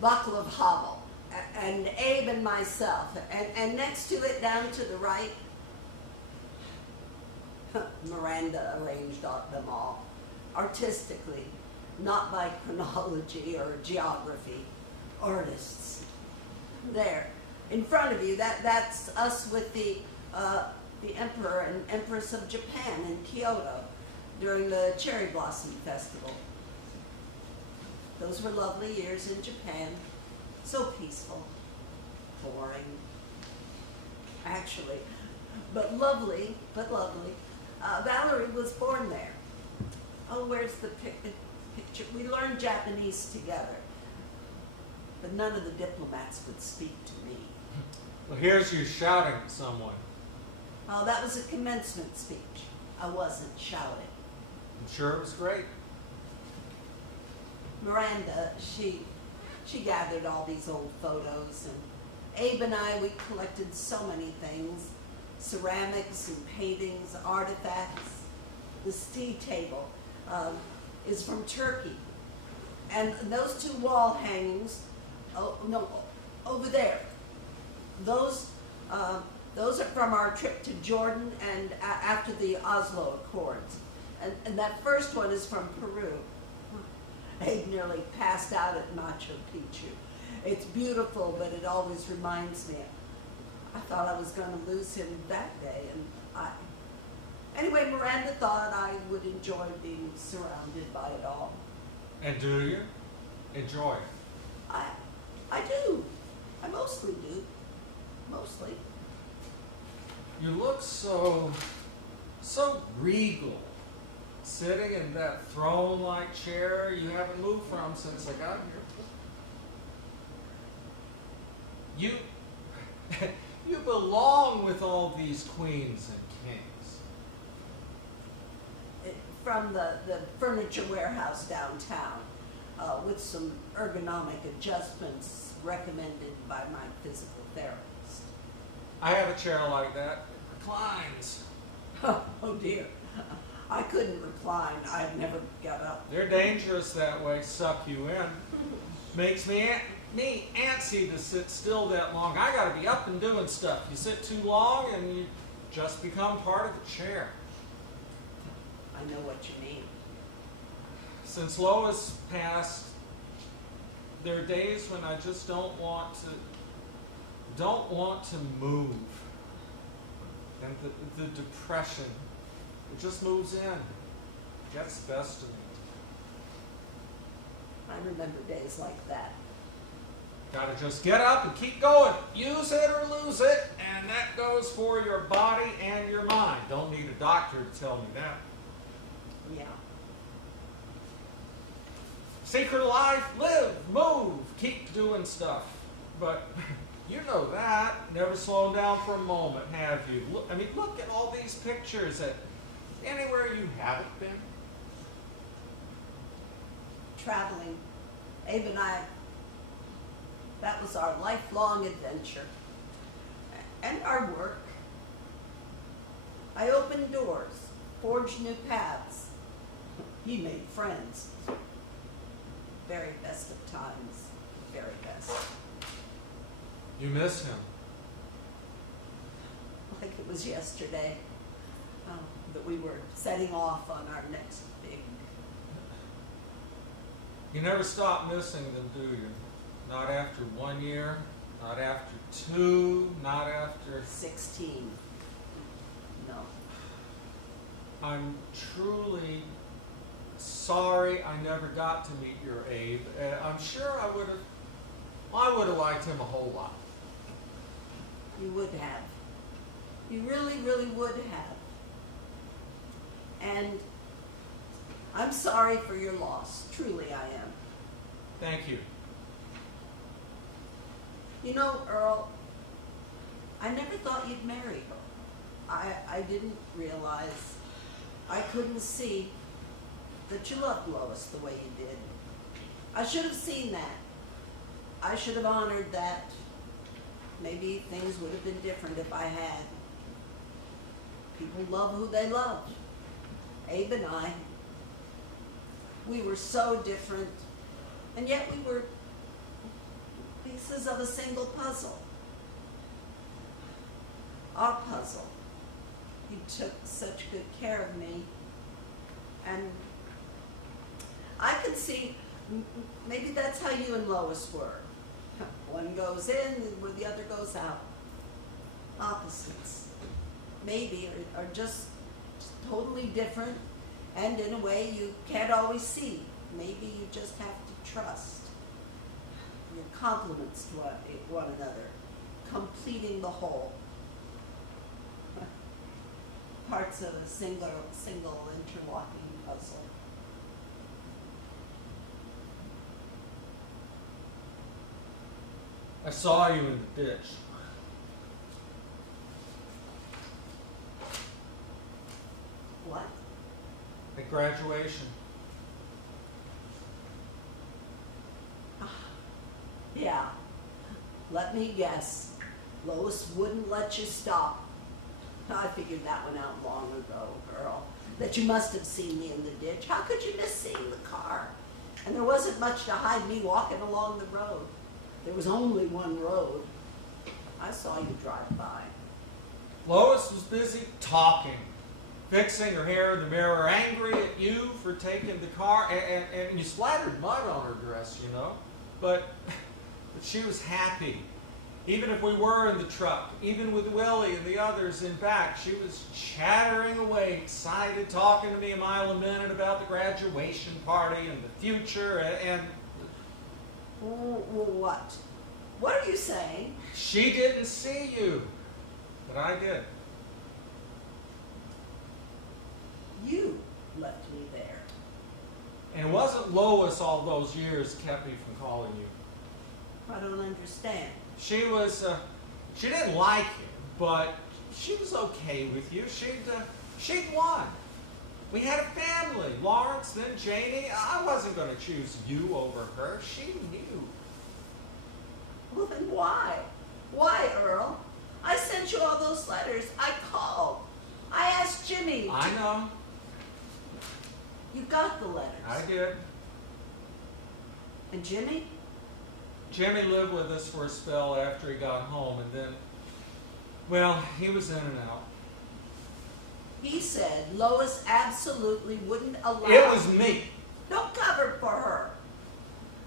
Havel, and Abe and myself. And next to it, down to the right, Miranda arranged them all, artistically, not by chronology or geography. Artists. There, in front of you, that's us with the Emperor and Empress of Japan in Kyoto during the Cherry Blossom Festival. Those were lovely years in Japan. So peaceful. Boring. Actually. But lovely, Valerie was born there. Oh, where's the picture? We learned Japanese together. But none of the diplomats would speak to me. Well, here's you shouting at someone. Oh, that was a commencement speech. I wasn't shouting. I'm sure it was great. Miranda, she gathered all these old photos, and Abe and I, we collected so many things. Ceramics and paintings, artifacts. This tea table is from Turkey. And those two wall hangings, over there. Those are from our trip to Jordan and after the Oslo Accords. And that first one is from Peru. Abe nearly passed out at Machu Picchu. It's beautiful, but it always reminds me. I thought I was going to lose him that day, Anyway, Miranda thought I would enjoy being surrounded by it all. And do you? Enjoy it. I do. I mostly do. Mostly. You look so regal, sitting in that throne-like chair you haven't moved from since I got here. You belong with all these queens and kings. From the furniture warehouse downtown, with some ergonomic adjustments recommended by my physical therapist. I have a chair like that. It reclines. Oh dear. I couldn't recline. I'd never got up. They're dangerous that way, suck you in. Makes me antsy to sit still that long. I gotta be up and doing stuff. You sit too long and you just become part of the chair. I know what you mean. Since Lois passed, there are days when I just don't want to move. And the depression, it just moves in. It gets the best of me. I remember days like that. Gotta just get up and keep going. Use it or lose it, and that goes for your body and your mind. Don't need a doctor to tell me that. Yeah. Secret life, live, move, keep doing stuff. But you know that. Never slowed down for a moment, have you? Look at all these pictures. Anywhere you haven't been? Traveling. Abe and I, that was our lifelong adventure. And our work. I opened doors, forged new paths. He made friends. Very best of times. Very best. You miss him. Like it was yesterday that we were setting off on our next big. You never stop missing them, do you? Not after 1 year, not after 2, not after... 16. No. I'm truly sorry I never got to meet your Abe. I'm sure I would have liked him a whole lot. You would have. You really, really would have. And I'm sorry for your loss. Truly I am. Thank you. You know, Earl, I never thought you'd marry her. I didn't realize, I couldn't see that you loved Lois the way you did. I should have seen that. I should have honored that. Maybe things would have been different if I had. People love who they love. Abe and I, we were so different, and yet we were pieces of a single puzzle. Our puzzle. You took such good care of me, and I could see maybe that's how you and Lois were. One goes in where the other goes out. Opposites. Maybe are just totally different, and in a way you can't always see. Maybe you just have to trust. Your complements to one another, completing the whole. Parts of a single interlocking puzzle. I saw you in the ditch. What? At graduation. Yeah. Let me guess. Lois wouldn't let you stop. I figured that one out long ago, Earl. That you must have seen me in the ditch. How could you miss seeing the car? And there wasn't much to hide me walking along the road. There was only one road. I saw you drive by. Lois was busy talking, fixing her hair in the mirror, angry at you for taking the car, and you splattered mud on her dress, you know. But she was happy. Even if we were in the truck, even with Willie and the others in back, she was chattering away, excited, talking to me a mile a minute about the graduation party and the future, and What? What are you saying? she didn't see you, but I did. You left me there. And it wasn't Lois all those years kept me from calling you. I don't understand. She didn't like you, but she was okay with you. She'd won. We had a family, Lawrence, then Janie. I wasn't going to choose you over her. She knew. Well, then why? Why, Earl? I sent you all those letters. I called. I asked Jimmy. I know. You got the letters. I did. And Jimmy? Jimmy lived with us for a spell after he got home, and then, well, he was in and out. He said Lois absolutely wouldn't allow. It was me. Don't cover for her.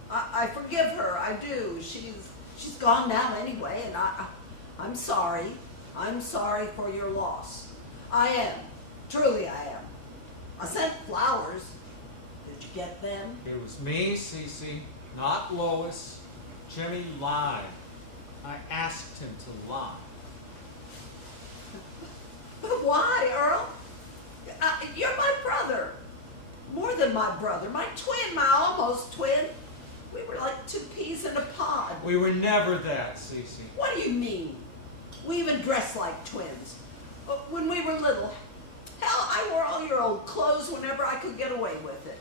I forgive her. I do. She's gone now anyway, and I'm sorry. I'm sorry for your loss. I am. Truly, I am. I sent flowers. Did you get them? It was me, Cece, not Lois. Jimmy lied. I asked him to lie. But why, Earl? You're my brother. More than my brother. My twin, my almost twin. We were like two peas in a pod. We were never that, Cece. What do you mean? We even dressed like twins. When we were little, hell, I wore all your old clothes whenever I could get away with it.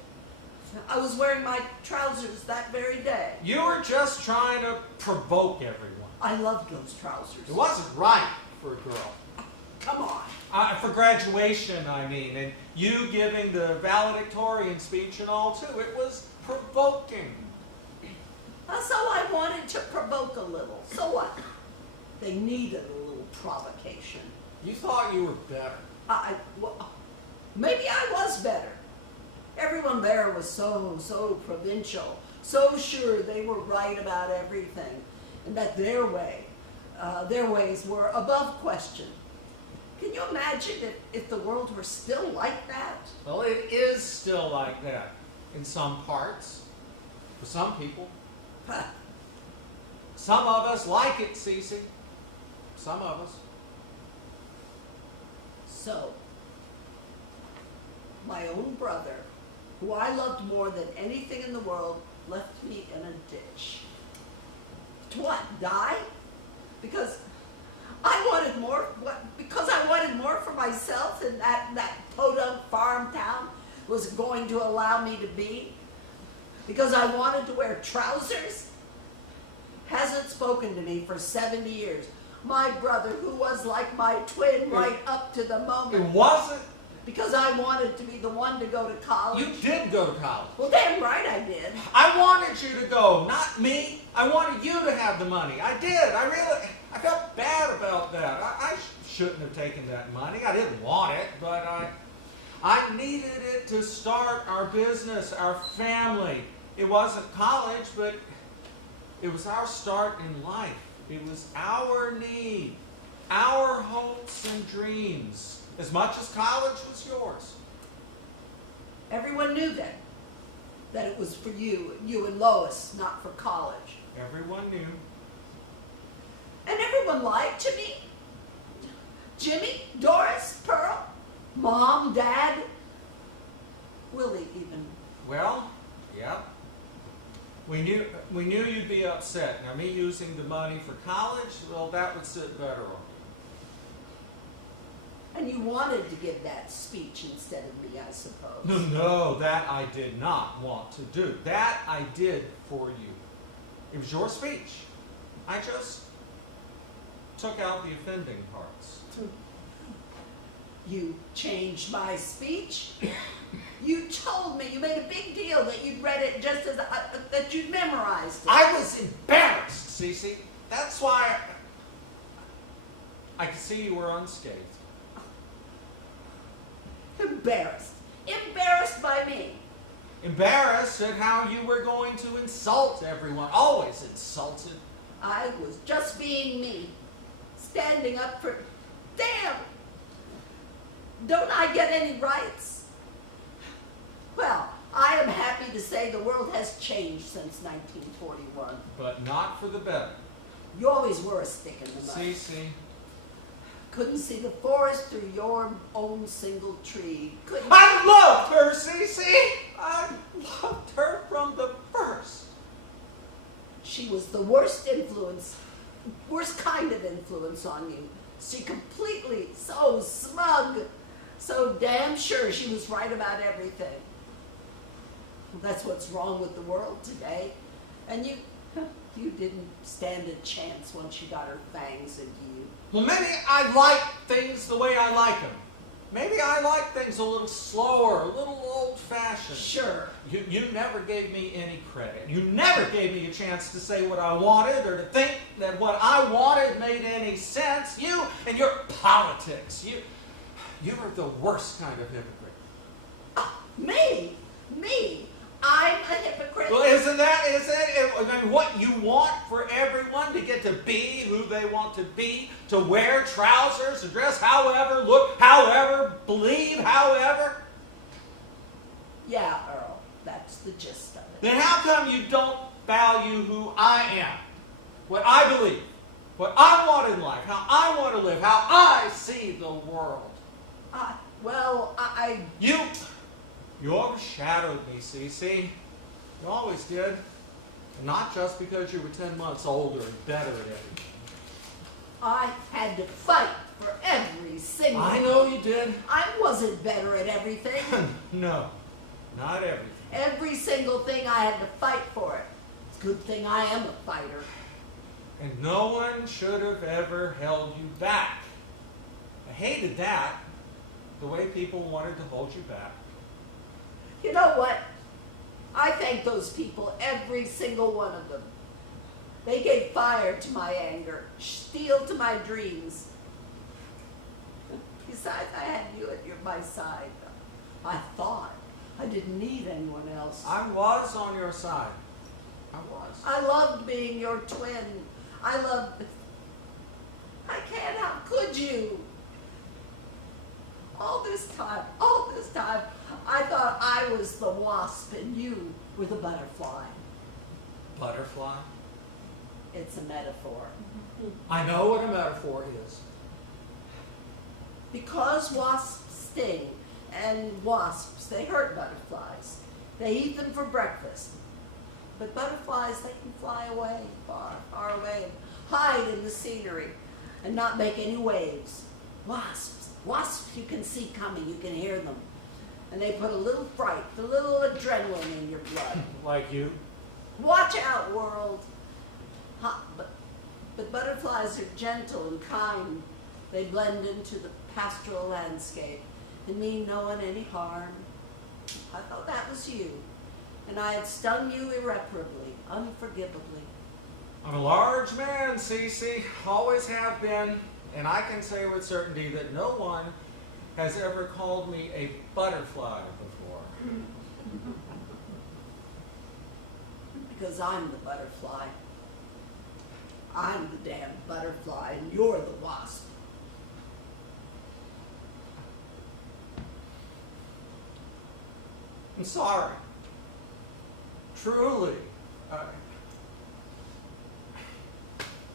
I was wearing my trousers that very day. You were just trying to provoke everyone. I loved those trousers. It wasn't right for a girl. Come on. For graduation, I mean, and you giving the valedictorian speech and all, too. It was provoking. So I wanted to provoke a little. So what? They needed a little provocation. You thought you were better. Well, maybe I was better. Everyone there was so provincial, so sure they were right about everything, and that their ways were above question. Can you imagine if the world were still like that? Well, it is still like that in some parts, for some people. Some of us like it, Cece. Some of us. So, my own brother, who I loved more than anything in the world, left me in a ditch. To what? Die? Because I wanted more. Because I wanted more for myself, and that podunk farm town was going to allow me to be. Because I wanted to wear trousers. Hasn't spoken to me for 70 years. My brother, who was like my twin right up to the moment. It wasn't. Because I wanted to be the one to go to college. You did go to college. Well, damn right I did. I wanted you to go, not me. I wanted you to have the money. I did. I felt bad about that. I shouldn't have taken that money. I didn't want it, but I needed it to start our business, our family. It wasn't college, but it was our start in life. It was our need, our hopes and dreams, as much as college was yours. Everyone knew then that it was for you and Lois, not for college. Everyone knew. And everyone lied to me. Jimmy, Doris, Pearl, Mom, Dad, Willie even. Well, yeah. We knew you'd be upset. Now, me using the money for college, well, that would sit better on you. And you wanted to give that speech instead of me, I suppose. No, that I did not want to do. That I did for you. It was your speech. I just took out the offending parts. You changed my speech. You told me, you made a big deal that you'd read it just as that you'd memorized it. I was embarrassed. Cece. That's why I could see you were unscathed. Embarrassed. Embarrassed by me. Embarrassed at how you were going to insult everyone. Always insulted. I was just being me. Standing up for... Damn! Don't I get any rights? Well, I am happy to say the world has changed since 1941. But not for the better. You always were a stick in the mud. Cece. Couldn't see the forest through your own single tree. Couldn't... I loved her, Cece. I loved her from the first. She was the worst influence, worst kind of influence on you. She completely, so smug, so damn sure she was right about everything. That's what's wrong with the world today. And you didn't stand a chance once she got her fangs into you. Well, maybe I like things the way I like them. Maybe I like things a little slower, a little old-fashioned. Sure. You never gave me any credit. You never gave me a chance to say what I wanted or to think that what I wanted made any sense. You and your politics. You are the worst kind of hypocrite. Me? Me? I'm a hypocrite? Well, isn't it? I mean, what you want for everyone to get to be who they want to be, to wear trousers, to dress however, look however, believe however? Yeah, Earl, that's the gist of it. Then how come you don't value who I am, what I believe, what I want in life, how I want to live, how I see the world? You overshadowed me, Cece. You always did. And not just because you were 10 months older and better at everything. I had to fight for every single... I know you did. I wasn't better at everything. No, not everything. Every single thing I had to fight for it. It's a good thing I am a fighter. And no one should have ever held you back. I hated that, the way people wanted to hold you back. You know what? I thank those people, every single one of them. They gave fire to my anger, steel to my dreams. Besides, I had you at my side. I thought I didn't need anyone else. I was on your side. I was. I loved being your twin. I can't, how could you? All this time, I thought I was the wasp and you were the butterfly. Butterfly? It's a metaphor. I know what a metaphor is. Because wasps sting, and wasps, they hurt butterflies. They eat them for breakfast. But butterflies, they can fly away, far, far away, and hide in the scenery, and not make any waves. Wasps you can see coming, you can hear them. And they put a little fright, a little adrenaline in your blood. Like you? Watch out, world. But butterflies are gentle and kind. They blend into the pastoral landscape and mean no one any harm. I thought that was you. And I had stung you irreparably, unforgivably. I'm a large man, Cece. Always have been. And I can say with certainty that no one has ever called me a butterfly before. Because I'm the butterfly. I'm the damn butterfly, and you're the wasp. I'm sorry. Truly.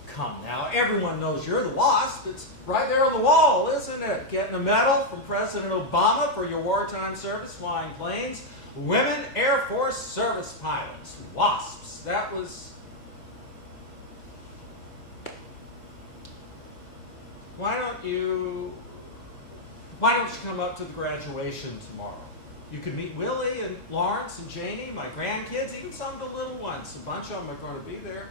Come now, everyone knows you're the wasp. It's right there on the wall, isn't it? Getting a medal from President Obama for your wartime service flying planes. Women Air Force service pilots. Wasps. That was... Why don't you come up to the graduation tomorrow? You could meet Willie and Lawrence and Janie, my grandkids, even some of the little ones. A bunch of them are going to be there.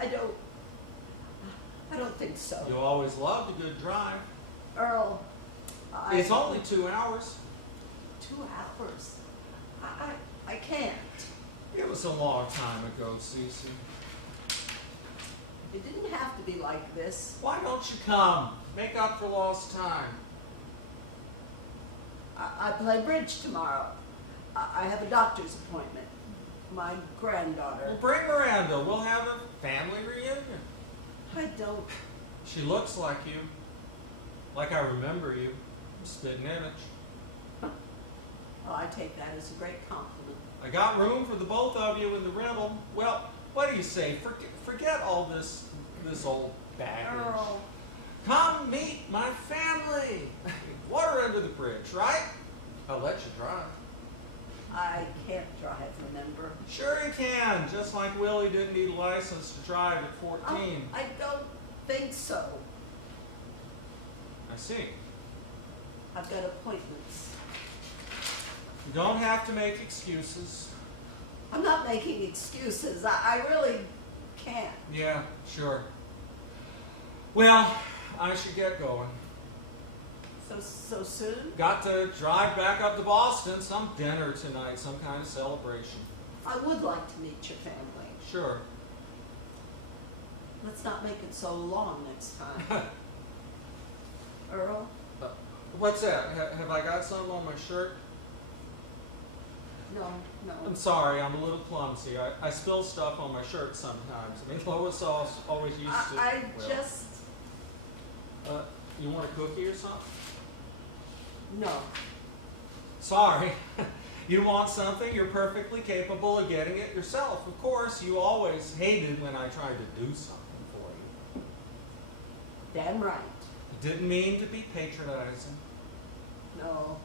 I don't think so. You always loved a good drive. Earl, It's only 2 hours. 2 hours? I can't. It was a long time ago, Cece. It didn't have to be like this. Why don't you come? Make up for lost time. I play bridge tomorrow. I have a doctor's appointment. My granddaughter. Well, bring Miranda. We'll have a family reunion. I don't. She looks like you. Like I remember you. Spitting image. Oh, I take that as a great compliment. I got room for the both of you in the rental. Well, what do you say? Forget all this old baggage. Earl. Come meet my family. Water under the bridge, right? I'll let you drive. I can't drive, remember? Sure you can. Just like Willie didn't need a license to drive at 14. I don't think so. I see. I've got appointments. You don't have to make excuses. I'm not making excuses. I really can't. Yeah, sure. Well, I should get going. So soon? Got to drive back up to Boston. Some dinner tonight, some kind of celebration. I would like to meet your family. Sure. Let's not make it so long next time. Earl? What's that? Have I got something on my shirt? No. I'm sorry, I'm a little clumsy. I spill stuff on my shirt sometimes. I mean, Lois always used to. You want a cookie or something? No. Sorry. You want something, you're perfectly capable of getting it yourself. Of course, you always hated when I tried to do something for you. Damn right. Didn't mean to be patronizing. No,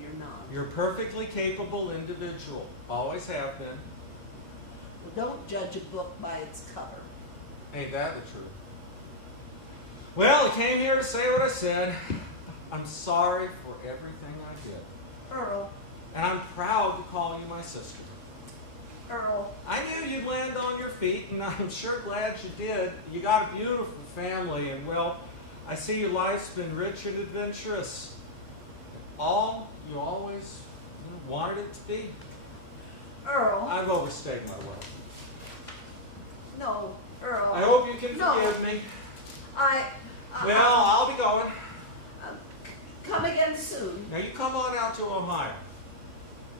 you're not. You're a perfectly capable individual. Always have been. Well, don't judge a book by its cover. Ain't that the truth? Well, I came here to say what I said. I'm sorry for everything I did. Earl. And I'm proud to call you my sister. Earl. I knew you'd land on your feet, and I'm sure glad you did. You got a beautiful family, and well, I see your life's been rich and adventurous. All you always wanted it to be. Earl. I've overstayed my welcome. No, Earl. I hope you can No. forgive me. Well, I'll be going. Come again soon. Now you come on out to Ohio.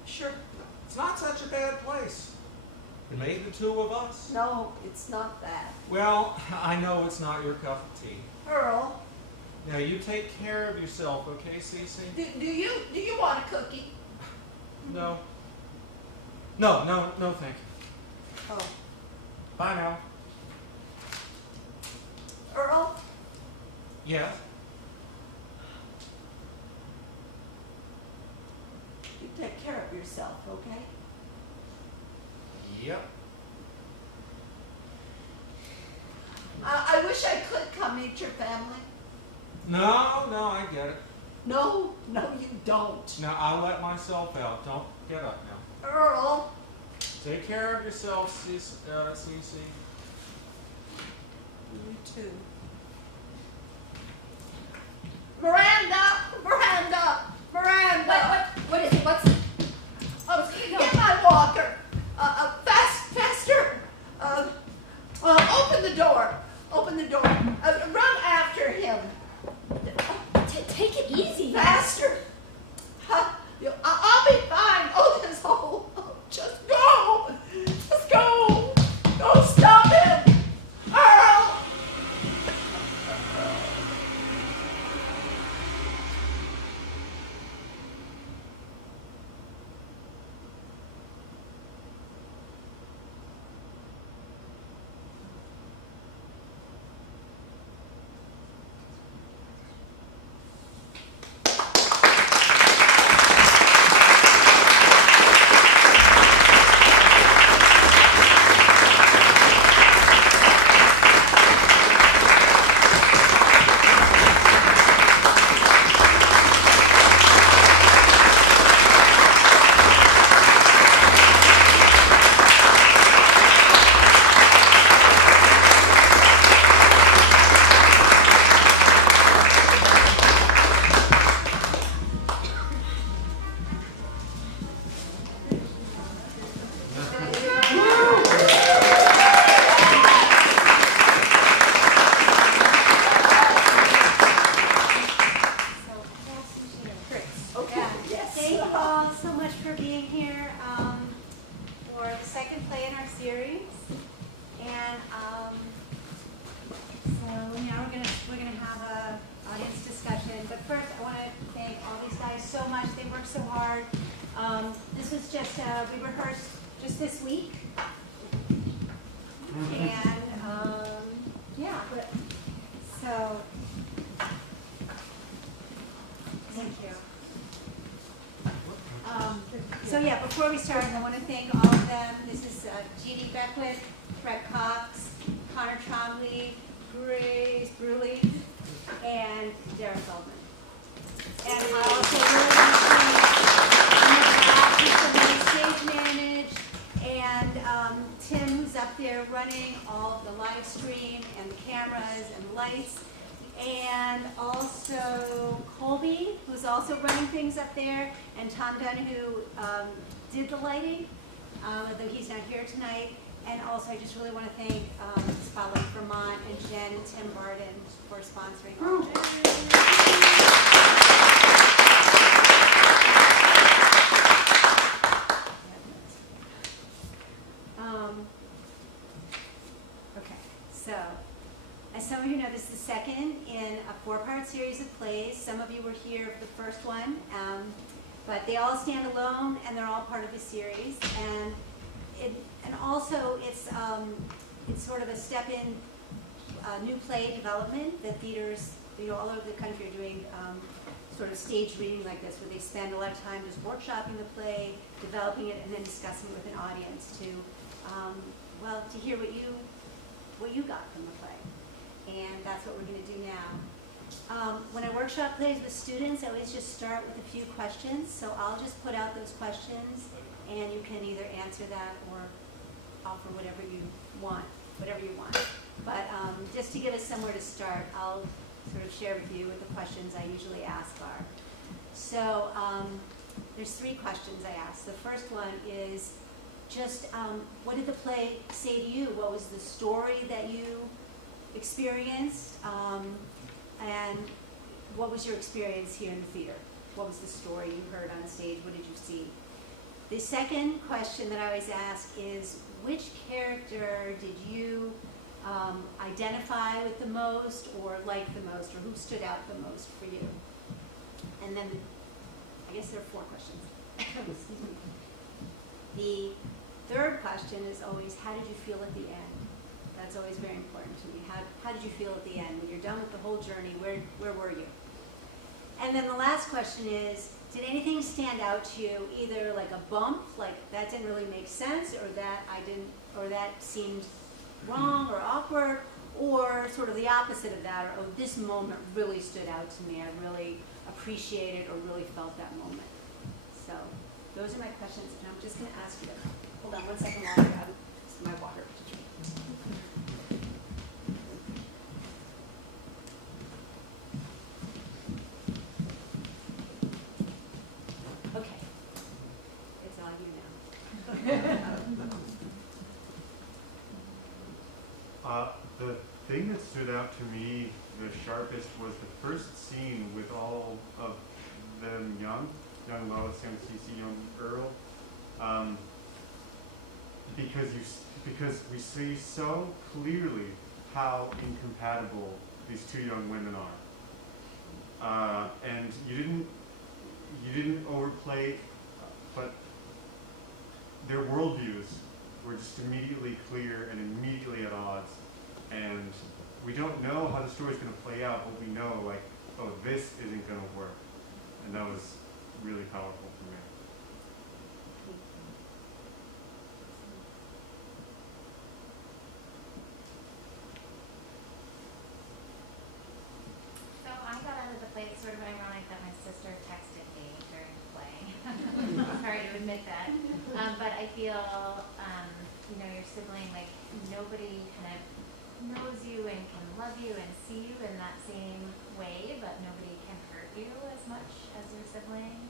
Sure. It's not such a bad place. It made the two of us. No, it's not that. Well, I know it's not your cup of tea. Earl. Now you take care of yourself, okay, Cece? Do you want a cookie? No. No, thank you. Oh. Bye now. Earl. Yes? You take care of yourself, okay? Yep. I wish I could come meet your family. No, I get it. No, you don't. Now I'll let myself out. Don't get up now. Earl. Take care of yourself, Cece. You too. Miranda! What is it? What's Get my walker. Faster. Open the door. Run after him. Take it easy. Faster. I'll be fine. Just go. Go stop him. Earl. Thank you all so much for being here for the second play in our series. And so now we're gonna have a audience discussion. But first, I want to thank all these guys so much. They worked so hard. This was just we rehearsed just this week, and yeah. So thank you. So yeah, before we start, I want to thank all of them. This is Jeannie Beckwith, Fred Cox, Connor Trombley, Grace Bruley, and Darren Feldman. And I also really want to thank stage manage, and Tim, who's up there running all of the live stream and the cameras and the lights. And also Colby, who's also running things up there, and Tom Dunn, who did the lighting, although he's not here tonight. And also, I just really want to thank Spotlight Vermont and Jen and Tim Barden for sponsoring all of Okay, so. As some of you know, this is the second in a 4-part series of plays. Some of you were here for the first one, but they all stand alone and they're all part of the series. And also it's sort of a step in new play development. The theaters, all over the country are doing sort of stage reading like this, where they spend a lot of time just workshopping the play, developing it, and then discussing it with an audience to hear what you got from the play. And that's what we're going to do now. When I workshop plays with students, I always just start with a few questions. So I'll just put out those questions, and you can either answer that or offer whatever you want. But just to give us somewhere to start, I'll sort of share with you what the questions I usually ask are. So there's 3 questions I ask. The first one is just what did the play say to you? What was the story that you experienced, and what was your experience here in the theater? What was the story you heard on stage? What did you see? The second question that I always ask is, which character did you identify with the most, or like the most, or who stood out the most for you? And then, I guess there are 4 questions. Excuse me. The third question is always, how did you feel at the end? That's always very important to me. How did you feel at the end? When you're done with the whole journey, where were you? And then the last question is, did anything stand out to you, either like a bump, like that didn't really make sense, or that seemed wrong or awkward, or sort of the opposite of that, or oh, this moment really stood out to me. I really appreciated or really felt that moment. So those are my questions, and I'm just going to ask you to hold on one second while I grab my water. The thing that stood out to me the sharpest was the first scene with all of them young Lois, young Cece, young Earl, because we see so clearly how incompatible these 2 young women are, and you didn't overplay, but their worldviews were just immediately clear and immediately at odds. And we don't know how the story's going to play out, but we know, like, oh, this isn't going to work. And that was really powerful for me. So I got out of the play. It's sort of ironic that my sister texted me during the play. Sorry to admit that. But I feel, your sibling, like, nobody kind of knows you and can love you and see you in that same way, but nobody can hurt you as much as your sibling.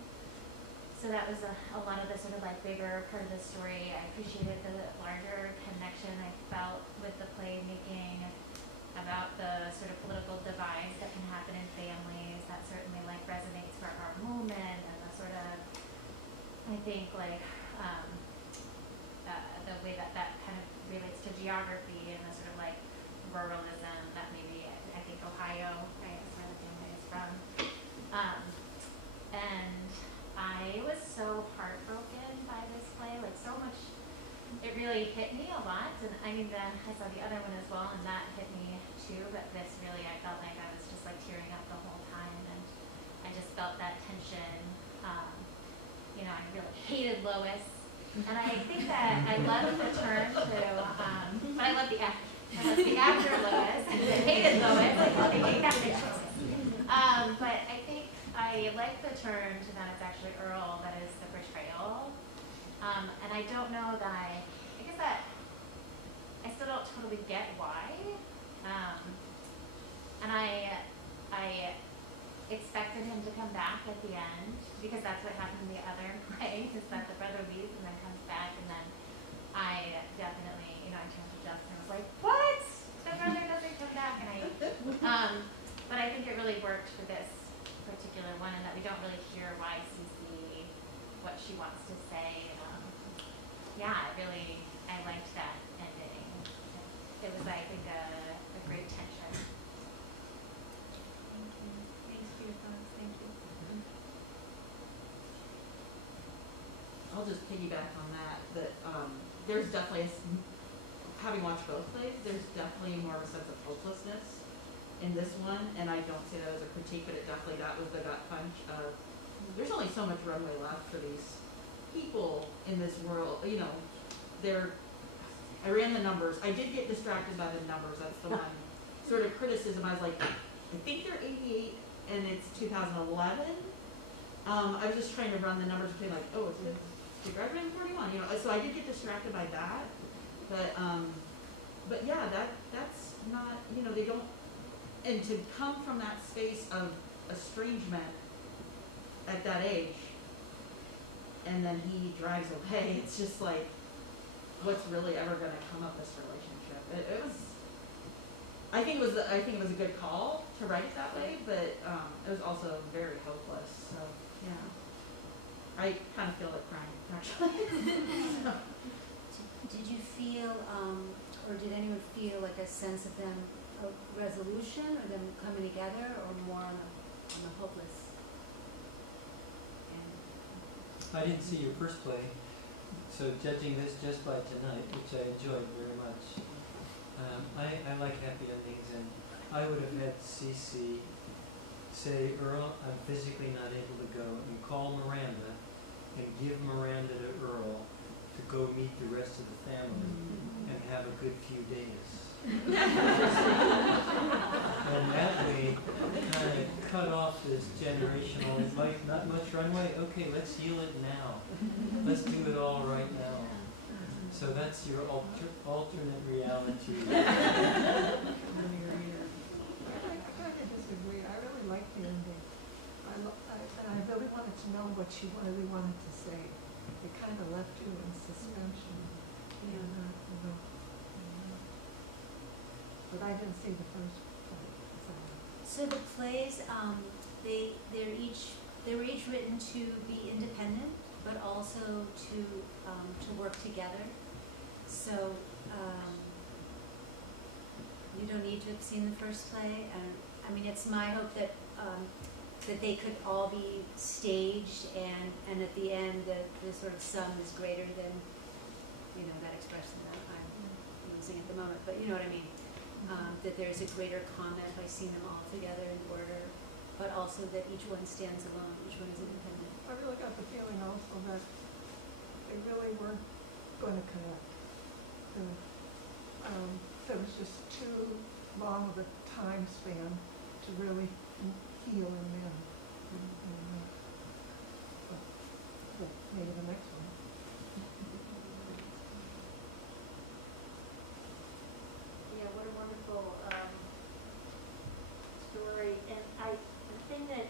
So that was a lot of the sort of like bigger part of the story. I appreciated the larger connection I felt with the play making about the sort of political divides that can happen in families. That certainly like resonates for our moment, and the sort of think like the way that that kind of relates to geography and the sort of like ruralism that maybe I think Ohio, right, is where the family is from. And I was so heartbroken by this play, like so much. It really hit me a lot, and I mean, I saw the other one as well, and that hit me too. But this really, I felt like I was just like tearing up the whole time, and I just felt that tension. You know, I really hated Lois, and I think that I loved the turn to, but I loved the actor. I loved the actor Lois, and I hated Lois. I hate that picture. But I think I like the turn to that it's actually Earl that is the betrayal. And I don't know that I guess that I still don't totally get why. And I expected him to come back at the end because that's what happened in the other play, is that the brother leaves and then comes back, and then I definitely, you know, I turned to Justin and was like, what? The brother doesn't come back, and but I think it really worked for this particular one, and that we don't really hear why Cece, what she wants to say. Yeah, I liked that ending. It was, I think, a great tension. Thank you. Thanks for your thoughts. Thank you. I'll just piggyback on that. There's definitely, having watched both plays, there's definitely more of a sense of hopelessness in this one, and I don't say that as a critique, but that was the gut punch of, there's only so much runway left for these people in this world. You know, I ran the numbers. I did get distracted by the numbers. That's the one sort of criticism. I was like, I think they're 88 and it's 2011. I was just trying to run the numbers between like, oh, it's good. They graduated in 41, you know. So I did get distracted by that. But yeah, that's not, you know, they don't, and to come from that space of estrangement at that age, and then he drives away, it's just like, what's really ever going to come of this relationship? It was, I think it was a good call to write it that way, but it was also very hopeless. So yeah, I kind of feel like crying actually. Did you feel, or did anyone feel like a sense of them, a resolution, or them coming together, or more on the hopeless? I didn't see your first play, so judging this just by tonight, which I enjoyed very much, I like happy endings, and I would have had Cece say, Earl, I'm physically not able to go, and call Miranda and give Miranda to Earl to go meet the rest of the family and have a good few days. And that way, kind of cut off this generational, like, not much runway, okay, let's heal it now. Let's do it all right now. So that's your alternate reality. I kind of disagree. I really liked the ending. And I really wanted to know what she really wanted to say. It kind of left you in suspension. But I didn't see the first play. So the plays, they were each written to be independent, but also to work together. So you don't need to have seen the first play. And I mean, it's my hope that that they could all be staged, and at the end, the sort of sum is greater than, you know, that expression that I'm using at the moment. But you know what I mean. That there's a greater comment by seeing them all together in order, but also that each one stands alone, each one is independent. I really got the feeling also that they really weren't going to connect. There was just too long of a time span to really heal in them. But maybe the next one. Yeah, what a wonderful story. And the thing that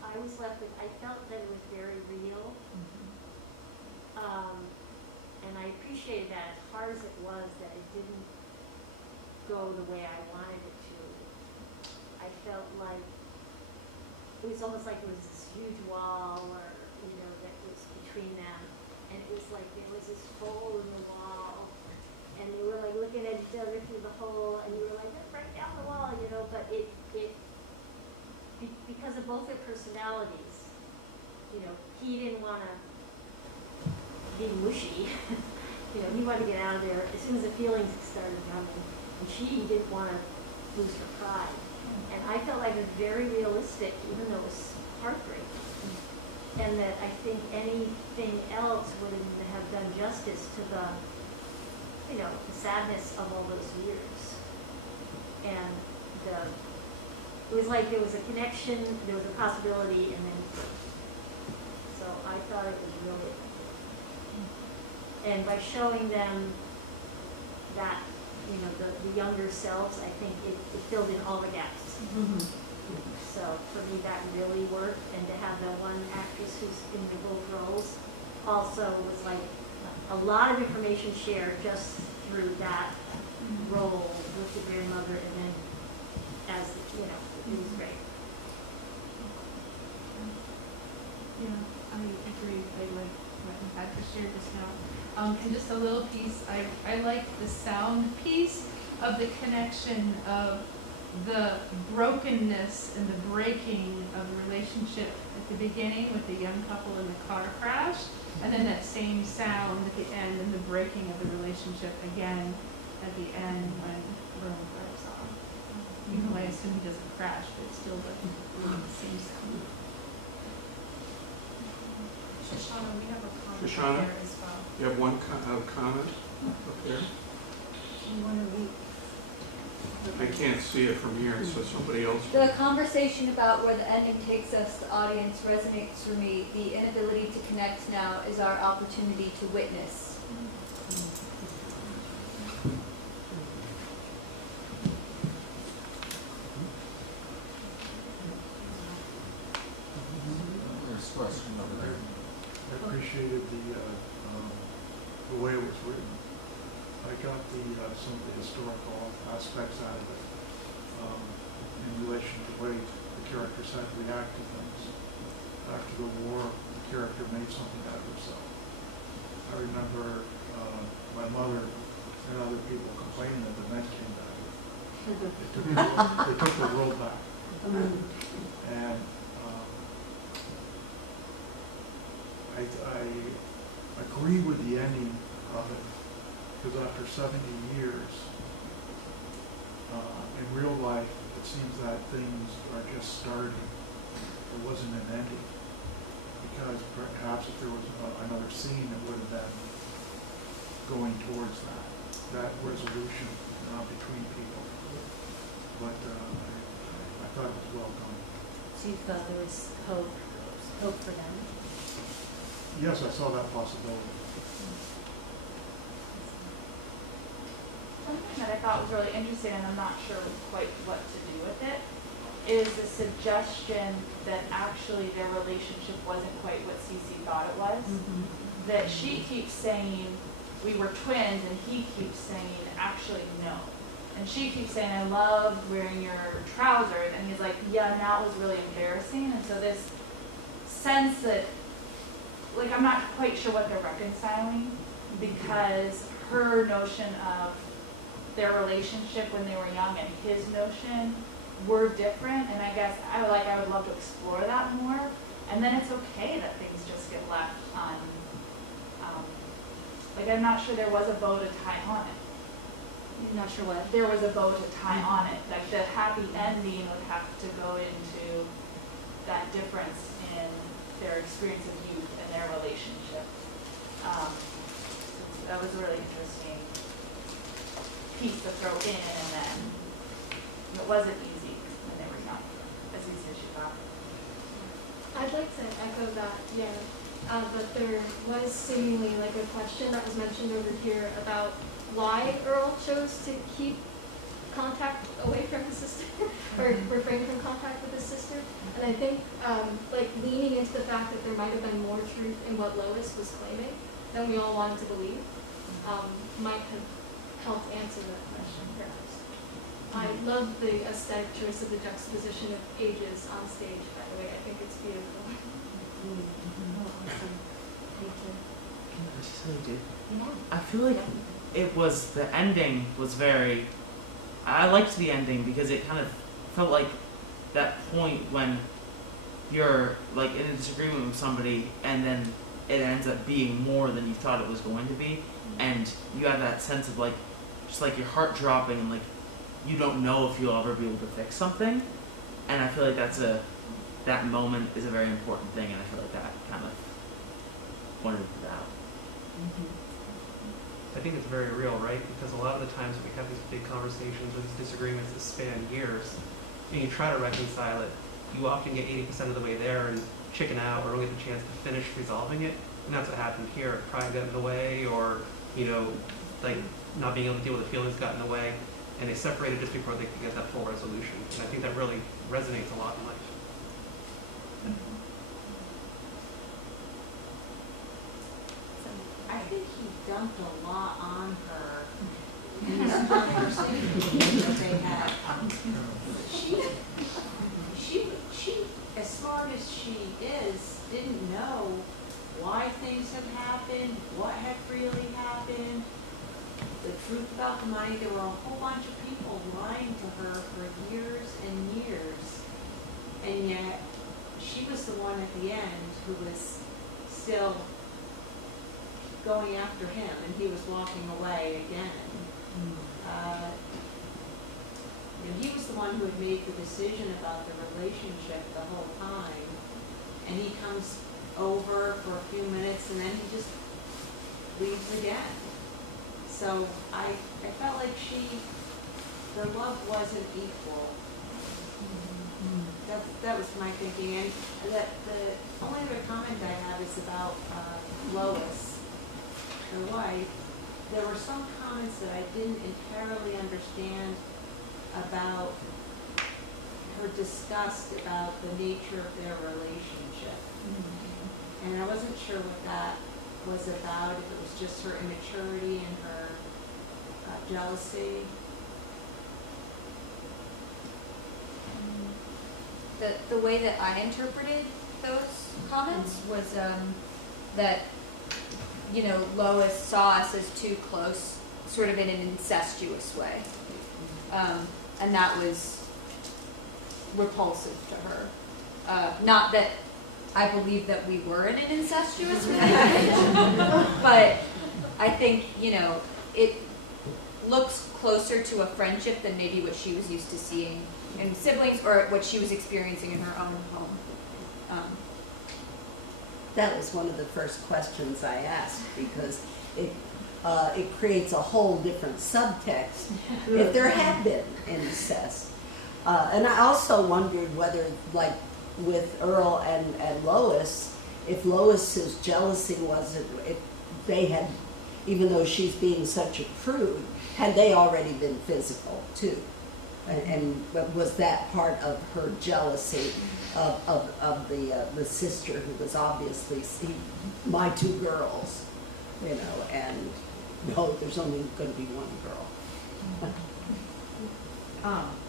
I was left with, I felt that it was very real. And I appreciated that, as hard as it was, that it didn't go the way I wanted it to. I felt like it was almost like it was this huge wall, or, you know, that was between them, and it was like there was this hole in the wall, and they were like looking at each other through the hole, and you were like, let's break down the wall, you know, but because of both their personalities, you know, he didn't want to be mushy. You know, he wanted to get out of there as soon as the feelings started coming, and she didn't want to lose her pride. And I felt like it was very realistic, even though it was heartbreaking. And that I think anything else wouldn't have done justice to the, you know, the sadness of all those years. And it was like there was a connection, there was a possibility, and then so I thought it was really. And by showing them that, you know, the younger selves, I think it filled in all the gaps. So for me, that really worked. And to have the one actress who's in the both roles also was like a lot of information shared just through that role with the grandmother, and then as, you know, it was great. Yeah, I agree. I like what you had to share just now. And just a little piece, I like the sound piece of the connection of the brokenness and the breaking of the relationship at the beginning with the young couple in the car crash, and then that same sound at the end and the breaking of the relationship again at the end when Vernon drives off. Even though I assume he doesn't crash, but it's still the same sound. Shoshannah, we have a comment Shoshannah? there as well. You have one comment up there? You want to read? I can't see it from here, so somebody else. The conversation about where the ending takes us, the audience, resonates for me. The inability to connect now is our opportunity to witness. There's a question over there. I appreciated the way it was written. I got some of the historical aspects out of it in relation to the way the characters had to react to things. After the war, the character made something out of herself. I remember my mother and other people complaining that the men came back. They took the world back. And I agree with the ending of it, because after 70 years, in real life, it seems that things are just starting. There wasn't an ending, because perhaps if there was another scene, it would have been going towards that resolution between people. But I thought it was well done. So you felt there was hope for them? Yes, I saw that possibility. Something that I thought was really interesting, and I'm not sure quite what to do with it, is the suggestion that actually their relationship wasn't quite what Cece thought it was. That she keeps saying, we were twins, and he keeps saying, actually, no. And she keeps saying, I loved wearing your trousers, and he's like, yeah, now it was really embarrassing. And so this sense that, like, I'm not quite sure what they're reconciling, because her notion of their relationship when they were young and his notion were different, and I guess I would love to explore that more. And then it's okay that things just get left on, like, I'm not sure there was a bow to tie on it. I'm not sure what. There was a bow to tie on it. Like, the happy ending would have to go into that difference in their experience of youth and their relationship. That was a really interesting piece to throw in, and then it wasn't easy when they were young, as easy as you thought. I'd like to echo that, yeah. But there was seemingly like a question that was mentioned over here about why Earl chose to keep contact away from his sister, or refrain from contact with his sister. And I think like leaning into the fact that there might have been more truth in what Lois was claiming than we all wanted to believe might have helped answer that question, perhaps. I love the aesthetic choice of the juxtaposition of ages on stage, by the way. I think it's beautiful. I just really do. Yeah. I feel like it was, the ending was very, I liked the ending because it kind of felt like that point when you're like in a disagreement with somebody and then it ends up being more than you thought it was going to be, and you have that sense of like, just like your heart dropping and like you don't know if you'll ever be able to fix something, and I feel like that moment is a very important thing, and I feel like that kind of pointed it out. I think it's very real, right? Because a lot of the times we have these big conversations or these disagreements that span years, and you try to reconcile it, you often get 80% of the way there and chicken out or don't get the chance to finish resolving it. And that's what happened here. Pride got in the way, or, you know, like not being able to deal with the feelings got in the way, and they separated just before they could get that full resolution. And I think that really resonates a lot in life. I think he dumped a lot on her in this conversation that they had. She, as smart as she is, didn't know why things had happened, what had really happened, the truth about the money. There were a whole bunch of people lying to her for years and years, and yet she was the one at the end who was still going after him, and he was walking away again. You know, he was the one who had made the decision about the relationship the whole time, and he comes over for a few minutes and then he just leaves again. So I felt like the love wasn't equal. That was my thinking, and the only other comment I have is about Lois, her wife. There were some comments that I didn't entirely understand about her disgust about the nature of their relationship. And I wasn't sure what that was about, if it was just her immaturity and her jealousy. The way that I interpreted those comments was that, you know, Lois saw us as too close, sort of in an incestuous way. And that was repulsive to her. Not that I believe that we were in an incestuous way, but I think, you know, it looks closer to a friendship than maybe what she was used to seeing in siblings or what she was experiencing in her own home. That was one of the first questions I asked, because it creates a whole different subtext if there had been incest. And I also wondered whether, like with Earl and Lois, if Lois's jealousy wasn't, if they had, even though she's being such a prude, had they already been physical too? And was that part of her jealousy of the sister who was obviously my two girls, you know, and no, there's only going to be one girl.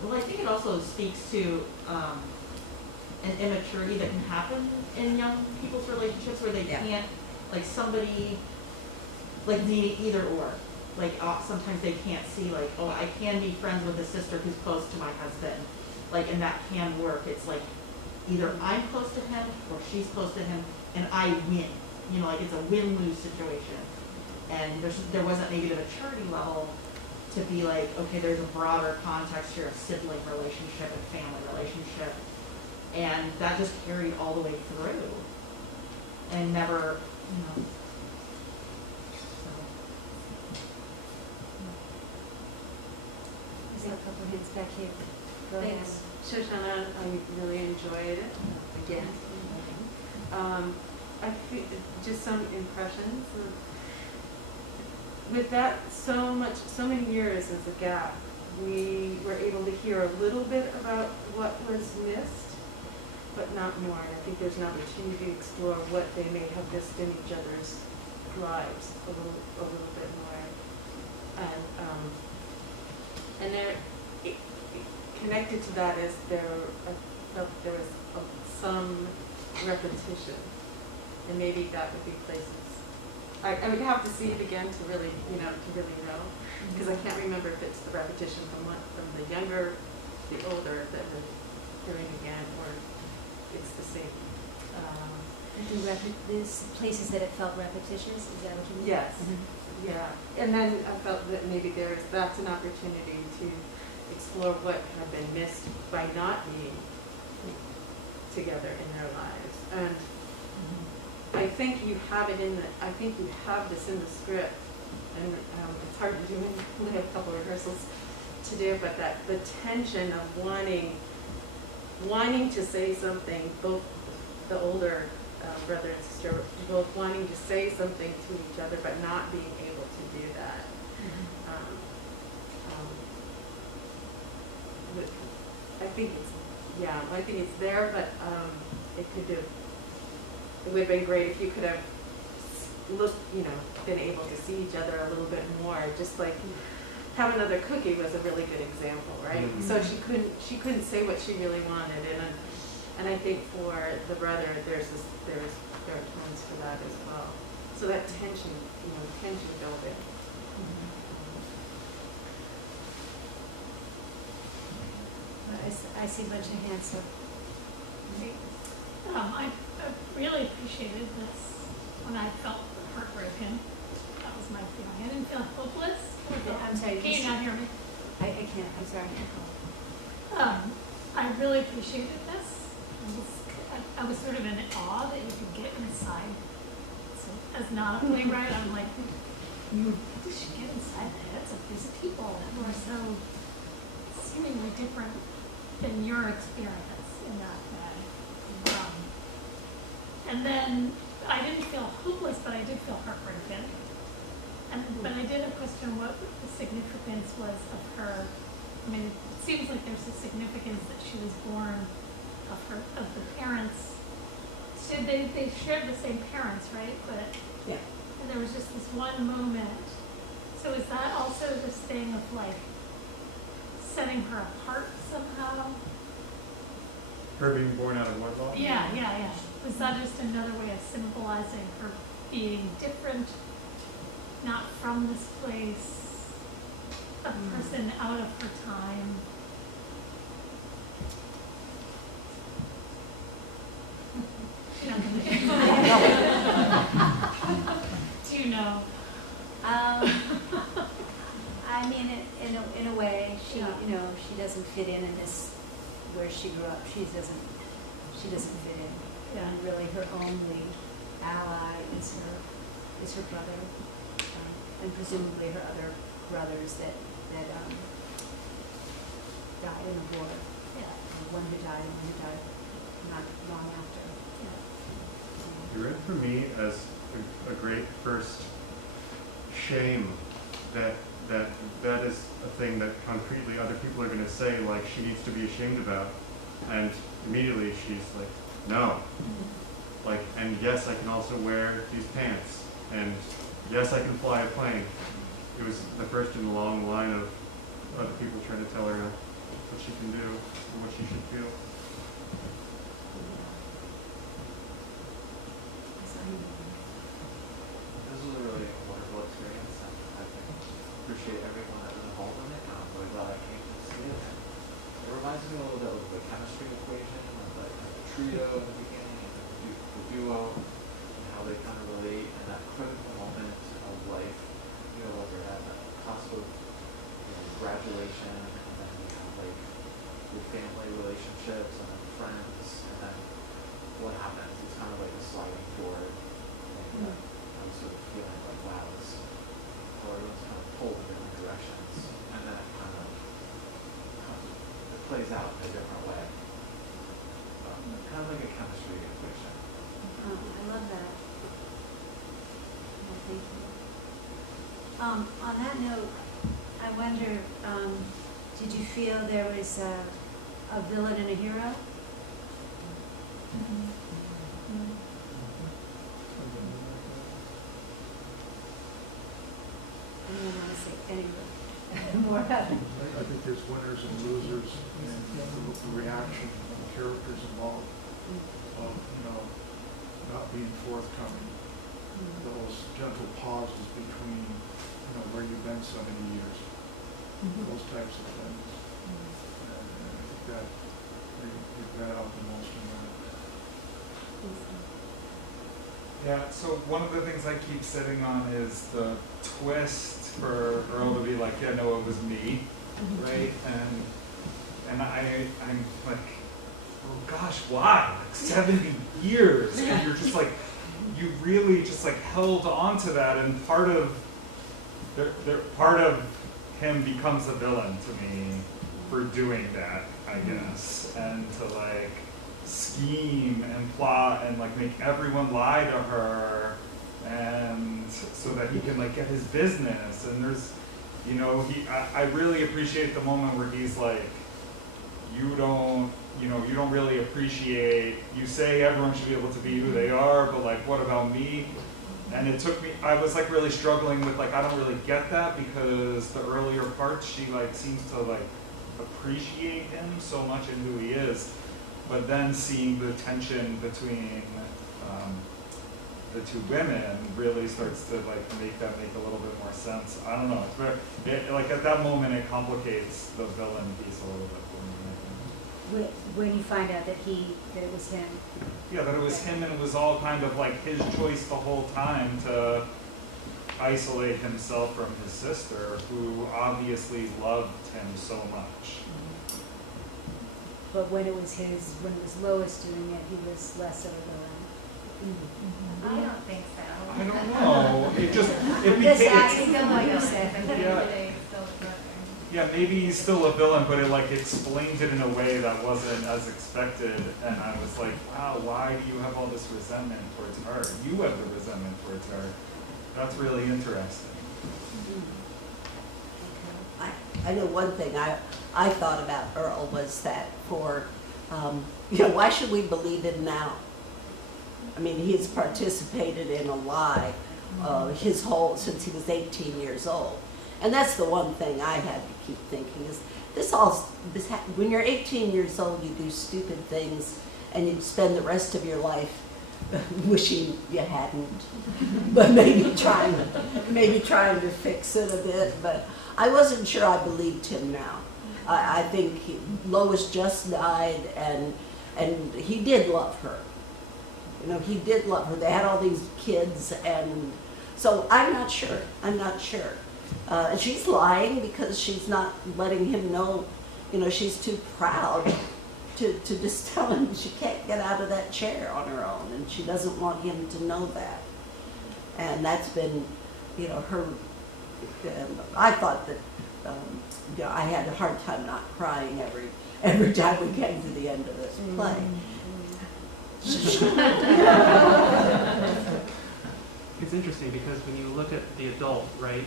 Well, I think it also speaks to an immaturity that can happen in young people's relationships where they can't, like somebody, like the either or. Like sometimes they can't see, like, oh, I can be friends with a sister who's close to my husband, like, and that can work. It's like either I'm close to him or she's close to him, and I win. You know, like it's a win-lose situation. And there wasn't maybe the maturity level to be like, okay, there's a broader context here of sibling relationship and family relationship, and that just carried all the way through, and never, you know. There's a couple hints back here. Go ahead. Thanks, Shoshannah. I really enjoyed it again. I feel just some impressions. With that, so many years as a gap, we were able to hear a little bit about what was missed, but not more. And I think there's an opportunity to explore what they may have missed in each other's lives a little bit more. And there, connected to that is there was some repetition And maybe that would be places. I would have to see it again to really, know, because I can't remember if it's the repetition from the younger, the older that we're doing again, or it's the same. There's places that it felt repetitious. Is that what you mean? Yes. Yeah. And then I felt that maybe that's an opportunity to explore what had been missed by not being together in their lives. And I think you have it I think you have this in the script, and it's hard to do when we have a couple of rehearsals to do, but that the tension of wanting to say something, both the older brother and sister both wanting to say something to each other, but not being able to do that. I think it's there, but it would have been great if you could have been able to see each other a little bit more. Just like Have Another Cookie was a really good example, right? Mm-hmm. So she couldn't say what she really wanted, and I think for the brother, there are times for that as well. So that tension building. I see a bunch of hands up. I really appreciated this when I felt heartbroken. That was my feeling. I didn't feel hopeless. I'm sorry. Can you not hear me? I can't. I'm sorry. I really appreciated this. I was sort of in awe that you could get inside. So as not a playwright, I'm like, you should get inside the heads of these people who are so seemingly different than your experience in that way. And then I didn't feel hopeless, but I did feel heartbroken. But I did question what the significance was of her. I mean, it seems like there's a significance that she was born of the parents. So they shared the same parents, right? But yeah. And there was just this one moment. So is that also this thing of like setting her apart somehow? Her being born out of wedlock? Yeah. Was that just another way of symbolizing her being different, not from this place, a person out of her time? Do you know? I mean, in a way, she she doesn't fit in this where she grew up. She doesn't fit in. Yeah. And really, her only ally is her brother, and presumably her other brothers that died in the war. Yeah. One who died and one who died not long after. You read for me as a great first shame that is a thing that concretely other people are going to say, like, she needs to be ashamed about. And immediately she's like, no. Like, and yes, I can also wear these pants. And yes, I can fly a plane. It was the first in a long line of other people trying to tell her what she can do and what she should feel. This was a really wonderful experience, and I appreciate everyone that was involved in it, and I'm really glad I came to see it. And it reminds me a little bit of the chemistry equation, of the trio in the beginning, and the duo, and how they kind of relate, and that critical moment of life, whether at the cusp of graduation, and then you have like your family relationships, and then friends, and then what happens? It's kind of like a sliding board. And I'm sort of feeling like, wow, everyone's kind of pulled in different directions, and then it kind of it plays out in a different way. Kind of like a chemistry equation. Oh, I love that. Well, thank you. On that note, I wonder, did you feel there was a villain and a hero? I don't want to say anything more about it. I think there's winners and losers, and the reaction of the characters involved. Of, about being forthcoming. Those gentle pauses between, where you've been 70 years, those types of things. And I think that you got out the most in that. Yeah, so one of the things I keep sitting on is the twist for Earl to be like, yeah, no, it was me, right? And I'm like, oh gosh, why? Like 70 years, and you're just like, you really just like held on to that, and part of him becomes a villain to me for doing that, I guess, and to like scheme and plot and like make everyone lie to her, and so that he can like get his business. And there's, I really appreciate the moment where he's like, you don't really appreciate, you say everyone should be able to be who they are, but like, what about me? And it took me, I was like really struggling with like, I don't really get that, because the earlier parts, she like seems to like appreciate him so much and who he is. But then seeing the tension between the two women really starts to like make a little bit more sense. I don't know. It's very, like at that moment, it complicates the villain piece a little bit for me. When you find out that it was him. Yeah, that it was him, and it was all kind of like his choice the whole time to isolate himself from his sister, who obviously loved him so much. But when it was Lois doing it, he was less of a villain. I don't think so. I don't know. It Just became. asking him what you said. Yeah, maybe he's still a villain, but it like explained it in a way that wasn't as expected, and I was like, wow, why do you have all this resentment towards her? You have the resentment towards her. That's really interesting. I know one thing I thought about Earl was that why should we believe him now? I mean, he's participated in a lie since he was 18 years old. And that's the one thing I had to keep thinking is when you're 18 years old, you do stupid things, and you spend the rest of your life wishing you hadn't, but maybe trying to fix it a bit. But I wasn't sure I believed him now. I think Lois just died, and he did love her. He did love her. They had all these kids, and so I'm not sure. She's lying because she's not letting him know. She's too proud to just tell him she can't get out of that chair on her own, and she doesn't want him to know that. And that's been, her. I thought that, I had a hard time not crying every time we came to the end of this play. It's interesting because when you look at the adult, right,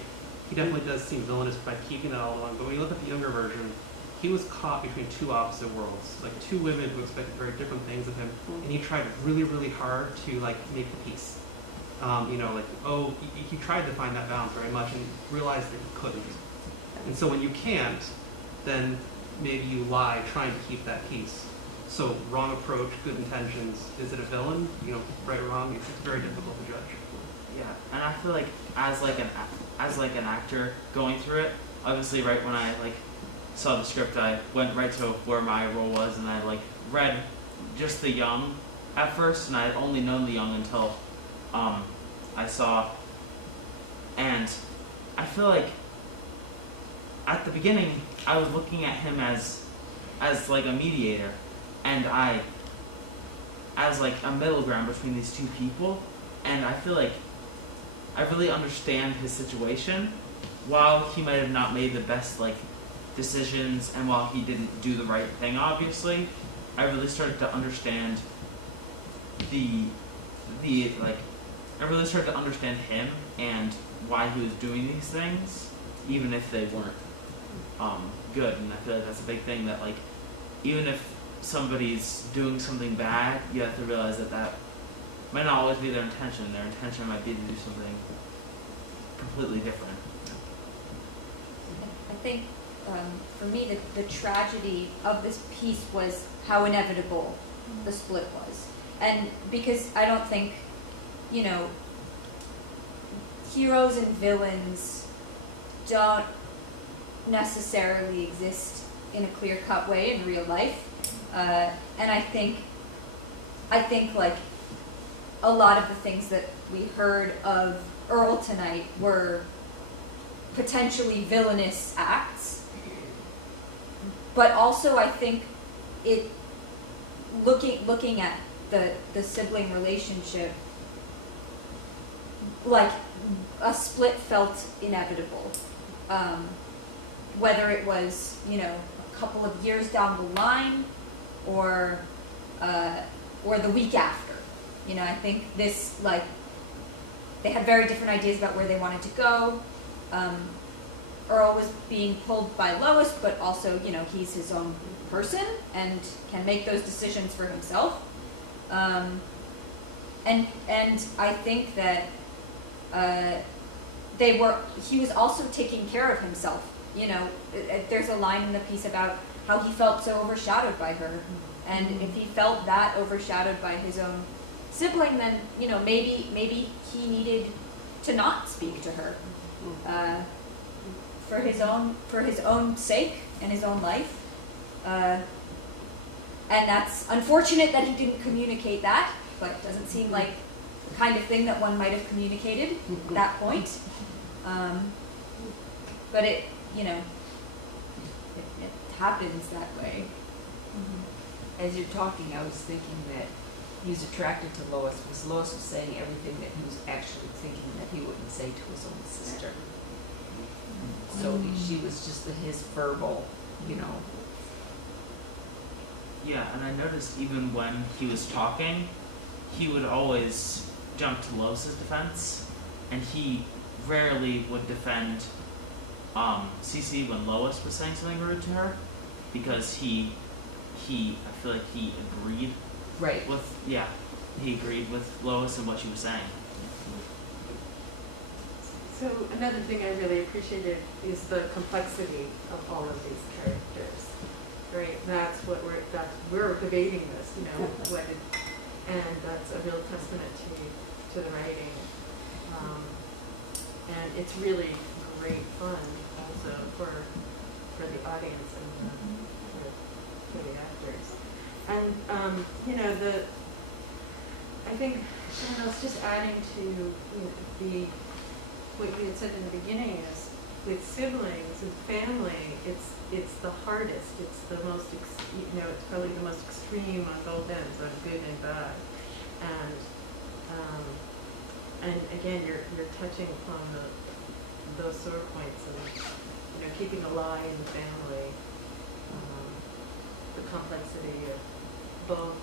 he definitely does seem villainous by keeping that all along. But when you look at the younger version, he was caught between two opposite worlds, like two women who expected very different things of him, and he tried really, really hard to like make the peace. He tried to find that balance very much and realized that he couldn't. And so when you can't, then maybe you lie trying to keep that peace. So wrong approach, good intentions. Is it a villain? Right or wrong? It's very difficult to judge. Yeah, and I feel like as an actor going through it, obviously right when I saw the script, I went right to where my role was, and I read just the young at first, and I had only known the young until I saw, and I feel like at the beginning I was looking at him as like a mediator, and as like a middle ground between these two people, and I feel like I really understand his situation. While he might have not made the best decisions, and while he didn't do the right thing, obviously, I really started to understand I really started to understand him and why he was doing these things, even if they weren't good. And I feel like that's a big thing, that even if somebody's doing something bad, you have to realize that might not always be their intention. Their intention might be to do something completely different. I think for me the tragedy of this piece was how inevitable the split was. And because I don't think, you know, heroes and villains don't necessarily exist in a clear-cut way in real life. And I think like a lot of the things that we heard of Earl tonight were potentially villainous acts. But also I think it, looking at the sibling relationship, like a split felt inevitable. Whether it was, you know, a couple of years down the line or the week after. You know, I think this, like, they had very different ideas about where they wanted to go. Earl was being pulled by Lois, but also, you know, he's his own person and can make those decisions for himself. And I think that he was also taking care of himself. You know, there's a line in the piece about how he felt so overshadowed by her. And if he felt that overshadowed by his own sibling, then, you know, maybe he needed to not speak to her for his own sake and his own life. And that's unfortunate that he didn't communicate that, but it doesn't seem like the kind of thing that one might have communicated at that point. But it, you know, it happens that way. As you're talking, I was thinking that he was attracted to Lois because Lois was saying everything that he was actually thinking that he wouldn't say to his own sister. So she was just his verbal, you know. Yeah, and I noticed even when he was talking, he would always jump to Lois's defense, and he rarely would defend Cece when Lois was saying something rude to her, because I feel like he agreed. Right. He agreed with Lois and what she was saying. So another thing I really appreciated is the complexity of all of these characters. Right, that's what we're debating this, you know, and that's a real testament to the writing, and it's really great fun also for the audience and for the actors, and you know, I think, you know, it's just adding to, you know, what you had said in the beginning is with siblings and family, it's the hardest. It's the most, you know, it's probably the most extreme on both ends, on good and bad. And again, you're touching upon those sore points of, you know, keeping a lie in the family, the complexity of both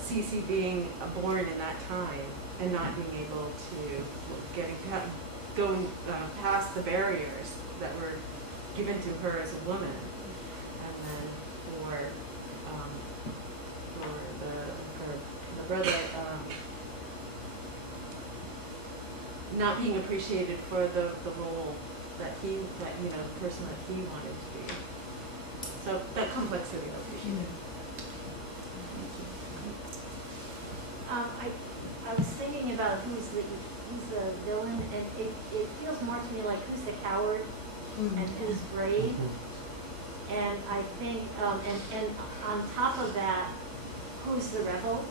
Cece being born in that time and not being able to going past the barriers that were given to her as a woman, and then for the brother not being appreciated for the role that you know, the person that he wanted to be. So that complexity I appreciated. I was thinking about who's the villain, and it feels more to me like who's the coward and who's brave. And I think, and on top of that, who's the rebel?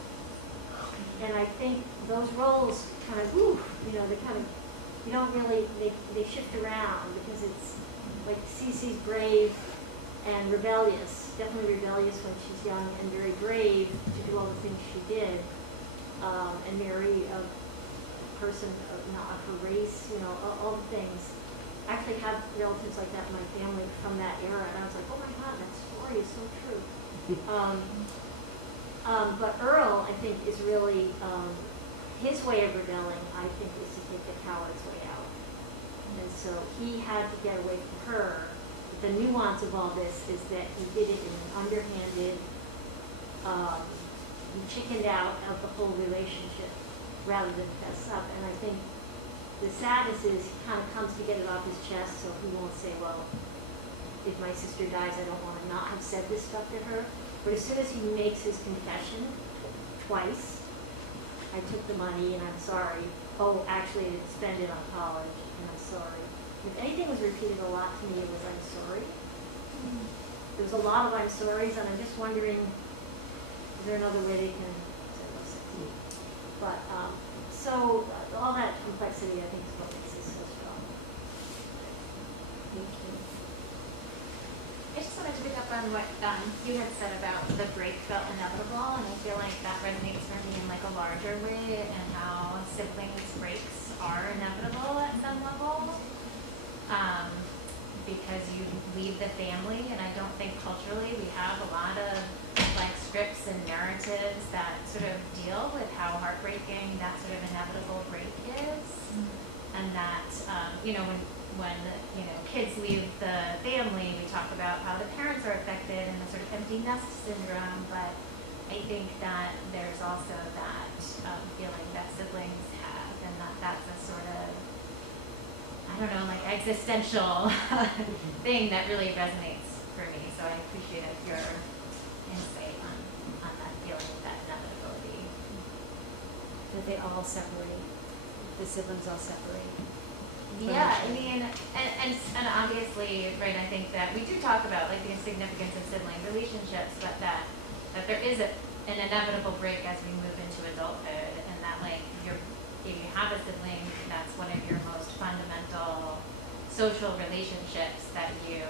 And I think those roles kind of, you know, they kind of, you don't really, they shift around, because it's like Cece's brave and rebellious, definitely rebellious when she's young, and very brave to do all the things she did. And Mary, a person not of her race, you know, all the things. I actually have relatives like that in my family from that era, and I was like, oh my God, that story is so true. But Earl, I think, is really, his way of rebelling, I think, is to take the coward's way out. And so he had to get away from her. The nuance of all this is that he did it in an underhanded, he chickened out of the whole relationship rather than fess up. And I think the sadness is he kind of comes to get it off his chest, so he won't say, well, if my sister dies, I don't want to not have said this stuff to her. But as soon as he makes his confession twice, I took the money and I'm sorry. Oh, actually, I didn't spend it on college and I'm sorry. If anything was repeated a lot to me, it was I'm sorry. There was a lot of I'm sorries, and I'm just wondering, is there another way they can say those things? But, so all that complexity, I think, is what makes it so strong. Thank you. I just wanted to pick up on what you had said about the break felt inevitable, and I feel like that resonates for me in like a larger way, and how siblings breaks are inevitable at some level, because you leave the family, and I don't think culturally we have a lot of like scripts and narratives that sort of deal with how heartbreaking that sort of inevitable break is, and that when kids leave the family, we talk about how the parents are affected and the sort of empty nest syndrome, but I think that there's also that feeling that siblings have, and that's a sort of, I don't know, like existential thing that really resonates for me. So I appreciate your insight on that feeling of that inevitability. That they all separate, the siblings all separate. Yeah, I mean, and obviously, right, I think that we do talk about like the significance of sibling relationships, but that there is an inevitable break as we move into adulthood, and that like if you have a sibling, that's one of your most fundamental social relationships that you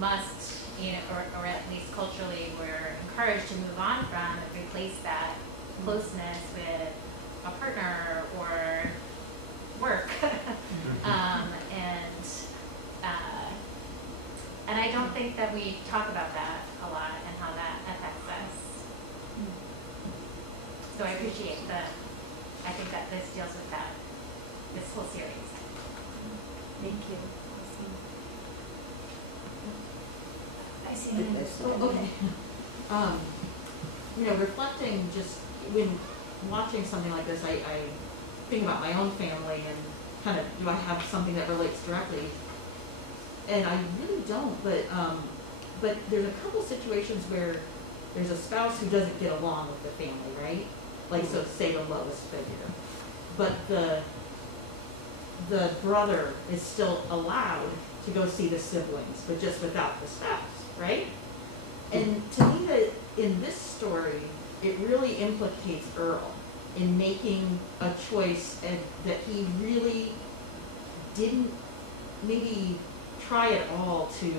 must, or at least culturally we're encouraged to move on from and replace that closeness with a partner or work. And I don't think that we talk about that a lot and how that affects us. So I appreciate I think that this deals with that, this whole series. Thank you. I see. Okay. Reflecting just when watching something like this, I think about my own family and kind of, do I have something that relates directly? And I really don't, but there's a couple situations where there's a spouse who doesn't get along with the family, right? Like, so say the lowest figure. But the brother is still allowed to go see the siblings, but just without the spouse, right? And to me, that in this story, it really implicates Earl in making a choice, and that he really didn't maybe try at all to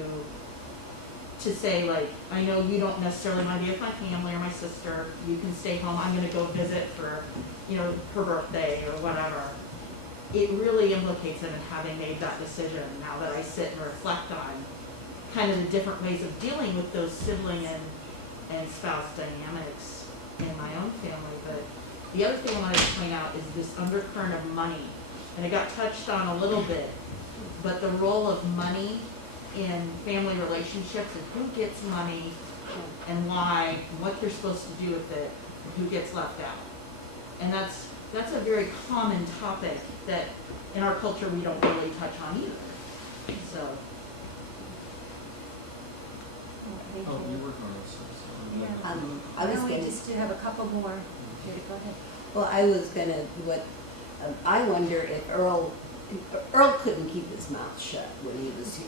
say, like, I know you don't necessarily want to be with my family or my sister, you can stay home, I'm going to go visit for, her birthday or whatever. It really implicates him in having made that decision, now that I sit and reflect on kind of the different ways of dealing with those sibling and spouse dynamics in my own family. But the other thing I wanted to point out is this undercurrent of money. And it got touched on a little bit, but the role of money in family relationships, and who gets money and why, and what you're supposed to do with it, and who gets left out. And that's a very common topic that in our culture we don't really touch on either. So. Oh, you were going to say something. I was No, we going just have a couple more. Here, go ahead. Well, I was gonna, I wonder if Earl couldn't keep his mouth shut when he was,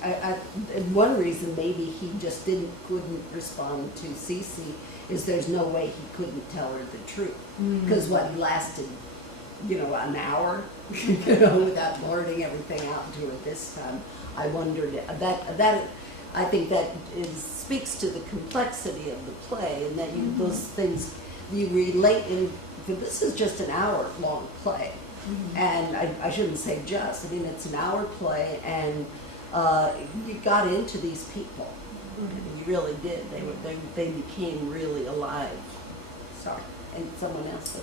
and one reason maybe he just couldn't respond to Cece is there's no way he couldn't tell her the truth. Because he lasted, an hour, without blurting everything out to her this time. I wondered, I think that speaks to the complexity of the play, and that those things you relate in. This is just an hour-long play, and I shouldn't say just. I mean, it's an hour play, and you got into these people. You really did. They became really alive. Sorry, and someone else. Is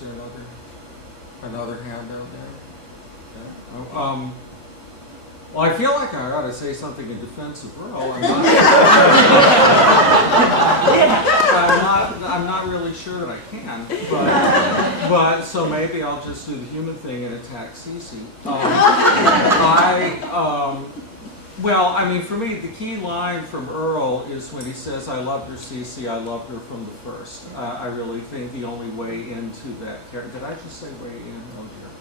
there another hand out there? Yeah. Well, I feel like I ought to say something in defense of Earl. I'm not really sure that I can, but so maybe I'll just do the human thing and attack Cece. Well, I mean, for me, the key line from Earl is when he says, "I loved her, Cece. I loved her from the first." I really think the only way into that character. Did I just say way in?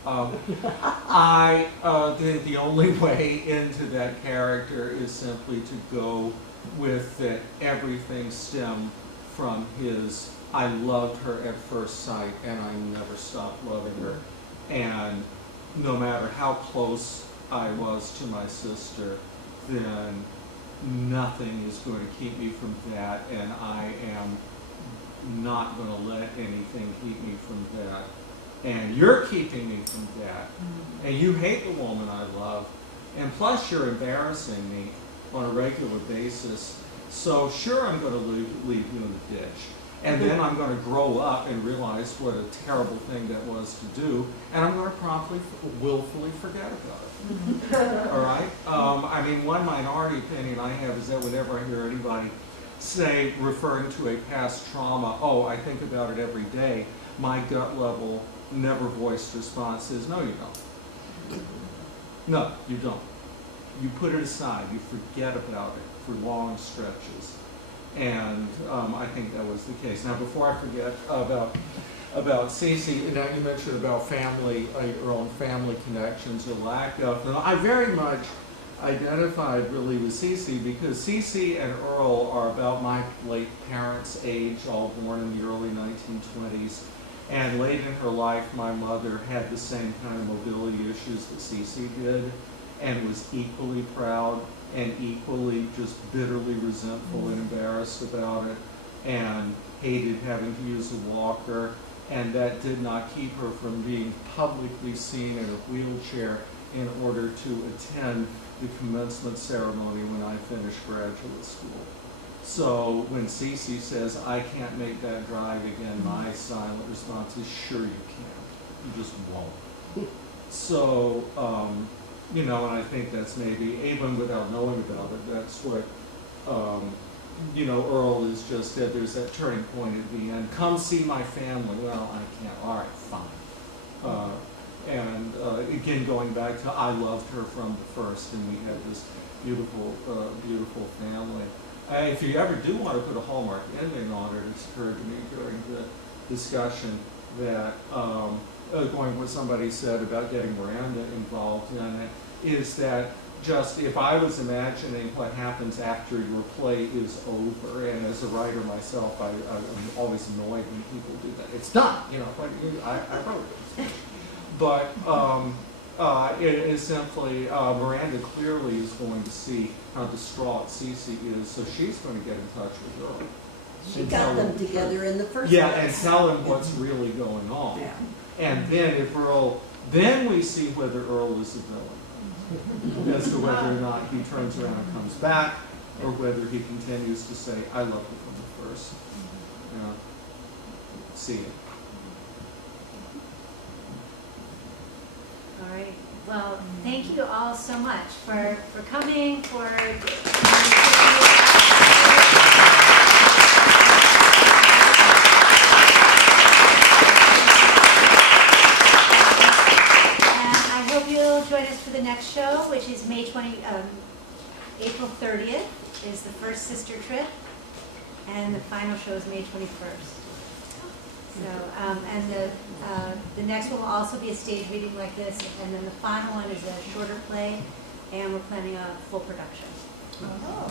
Oh dear. The only way into that character is simply to go with that everything stemmed from his "I loved her at first sight and I never stopped loving her," and no matter how close I was to my sister, then nothing is going to keep me from that, and I am not going to let anything keep me from that. And you're keeping me from that. And you hate the woman I love, and plus you're embarrassing me on a regular basis. So sure, I'm going to leave you in the ditch. And then I'm going to grow up and realize what a terrible thing that was to do, and I'm going to promptly, willfully forget about it. All right? I mean, one minority opinion I have is that whenever I hear anybody say, referring to a past trauma, "Oh, I think about it every day," my gut level, never voiced response is, "No, you don't. No, you don't. You put it aside. You forget about it for long stretches." And I think that was the case. Now, before I forget about Cece, now you mentioned about family, your own family connections or lack of. Now, I very much identified really with Cece because Cece and Earl are about my late parents' age, all born in the early 1920s. And late in her life, my mother had the same kind of mobility issues that Cece did, and was equally proud and equally just bitterly resentful and embarrassed about it, and hated having to use a walker, and that did not keep her from being publicly seen in a wheelchair in order to attend the commencement ceremony when I finished graduate school. So when Cece says, "I can't make that drive again," my silent response is, "Sure you can. You just won't." So, you know, and I think that's maybe, even without knowing about it, that's what, you know, Earl is just that there's that turning point at the end. "Come see my family." "Well, I can't." "All right, fine." And again, going back to, I loved her from the first, and we had this beautiful, beautiful family. If you ever do want to put a Hallmark ending on it, it's occurred to me during the discussion that going what somebody said about getting Miranda involved in it, is that just if I was imagining what happens after your play is over, and as a writer myself, I'm always annoyed when people do that. It's done, you know, I wrote it. But it is simply, Miranda clearly is going to see how distraught Cece is, so she's going to get in touch with Earl. She got them together in the first place. Yeah, place. and tell him what's really going on. Yeah. And then if Earl, then we see whether Earl is a villain, as to whether or not he turns around and comes back, or whether he continues to say, "I love you from the first." You know, see it. All right. Well, thank you all so much for coming, for join us for the next show, which is April 30th is the first sister trip, and the final show is May 21st. So, and the next one will also be a stage reading like this, and then the final one is a shorter play, and we're planning a full production. Oh,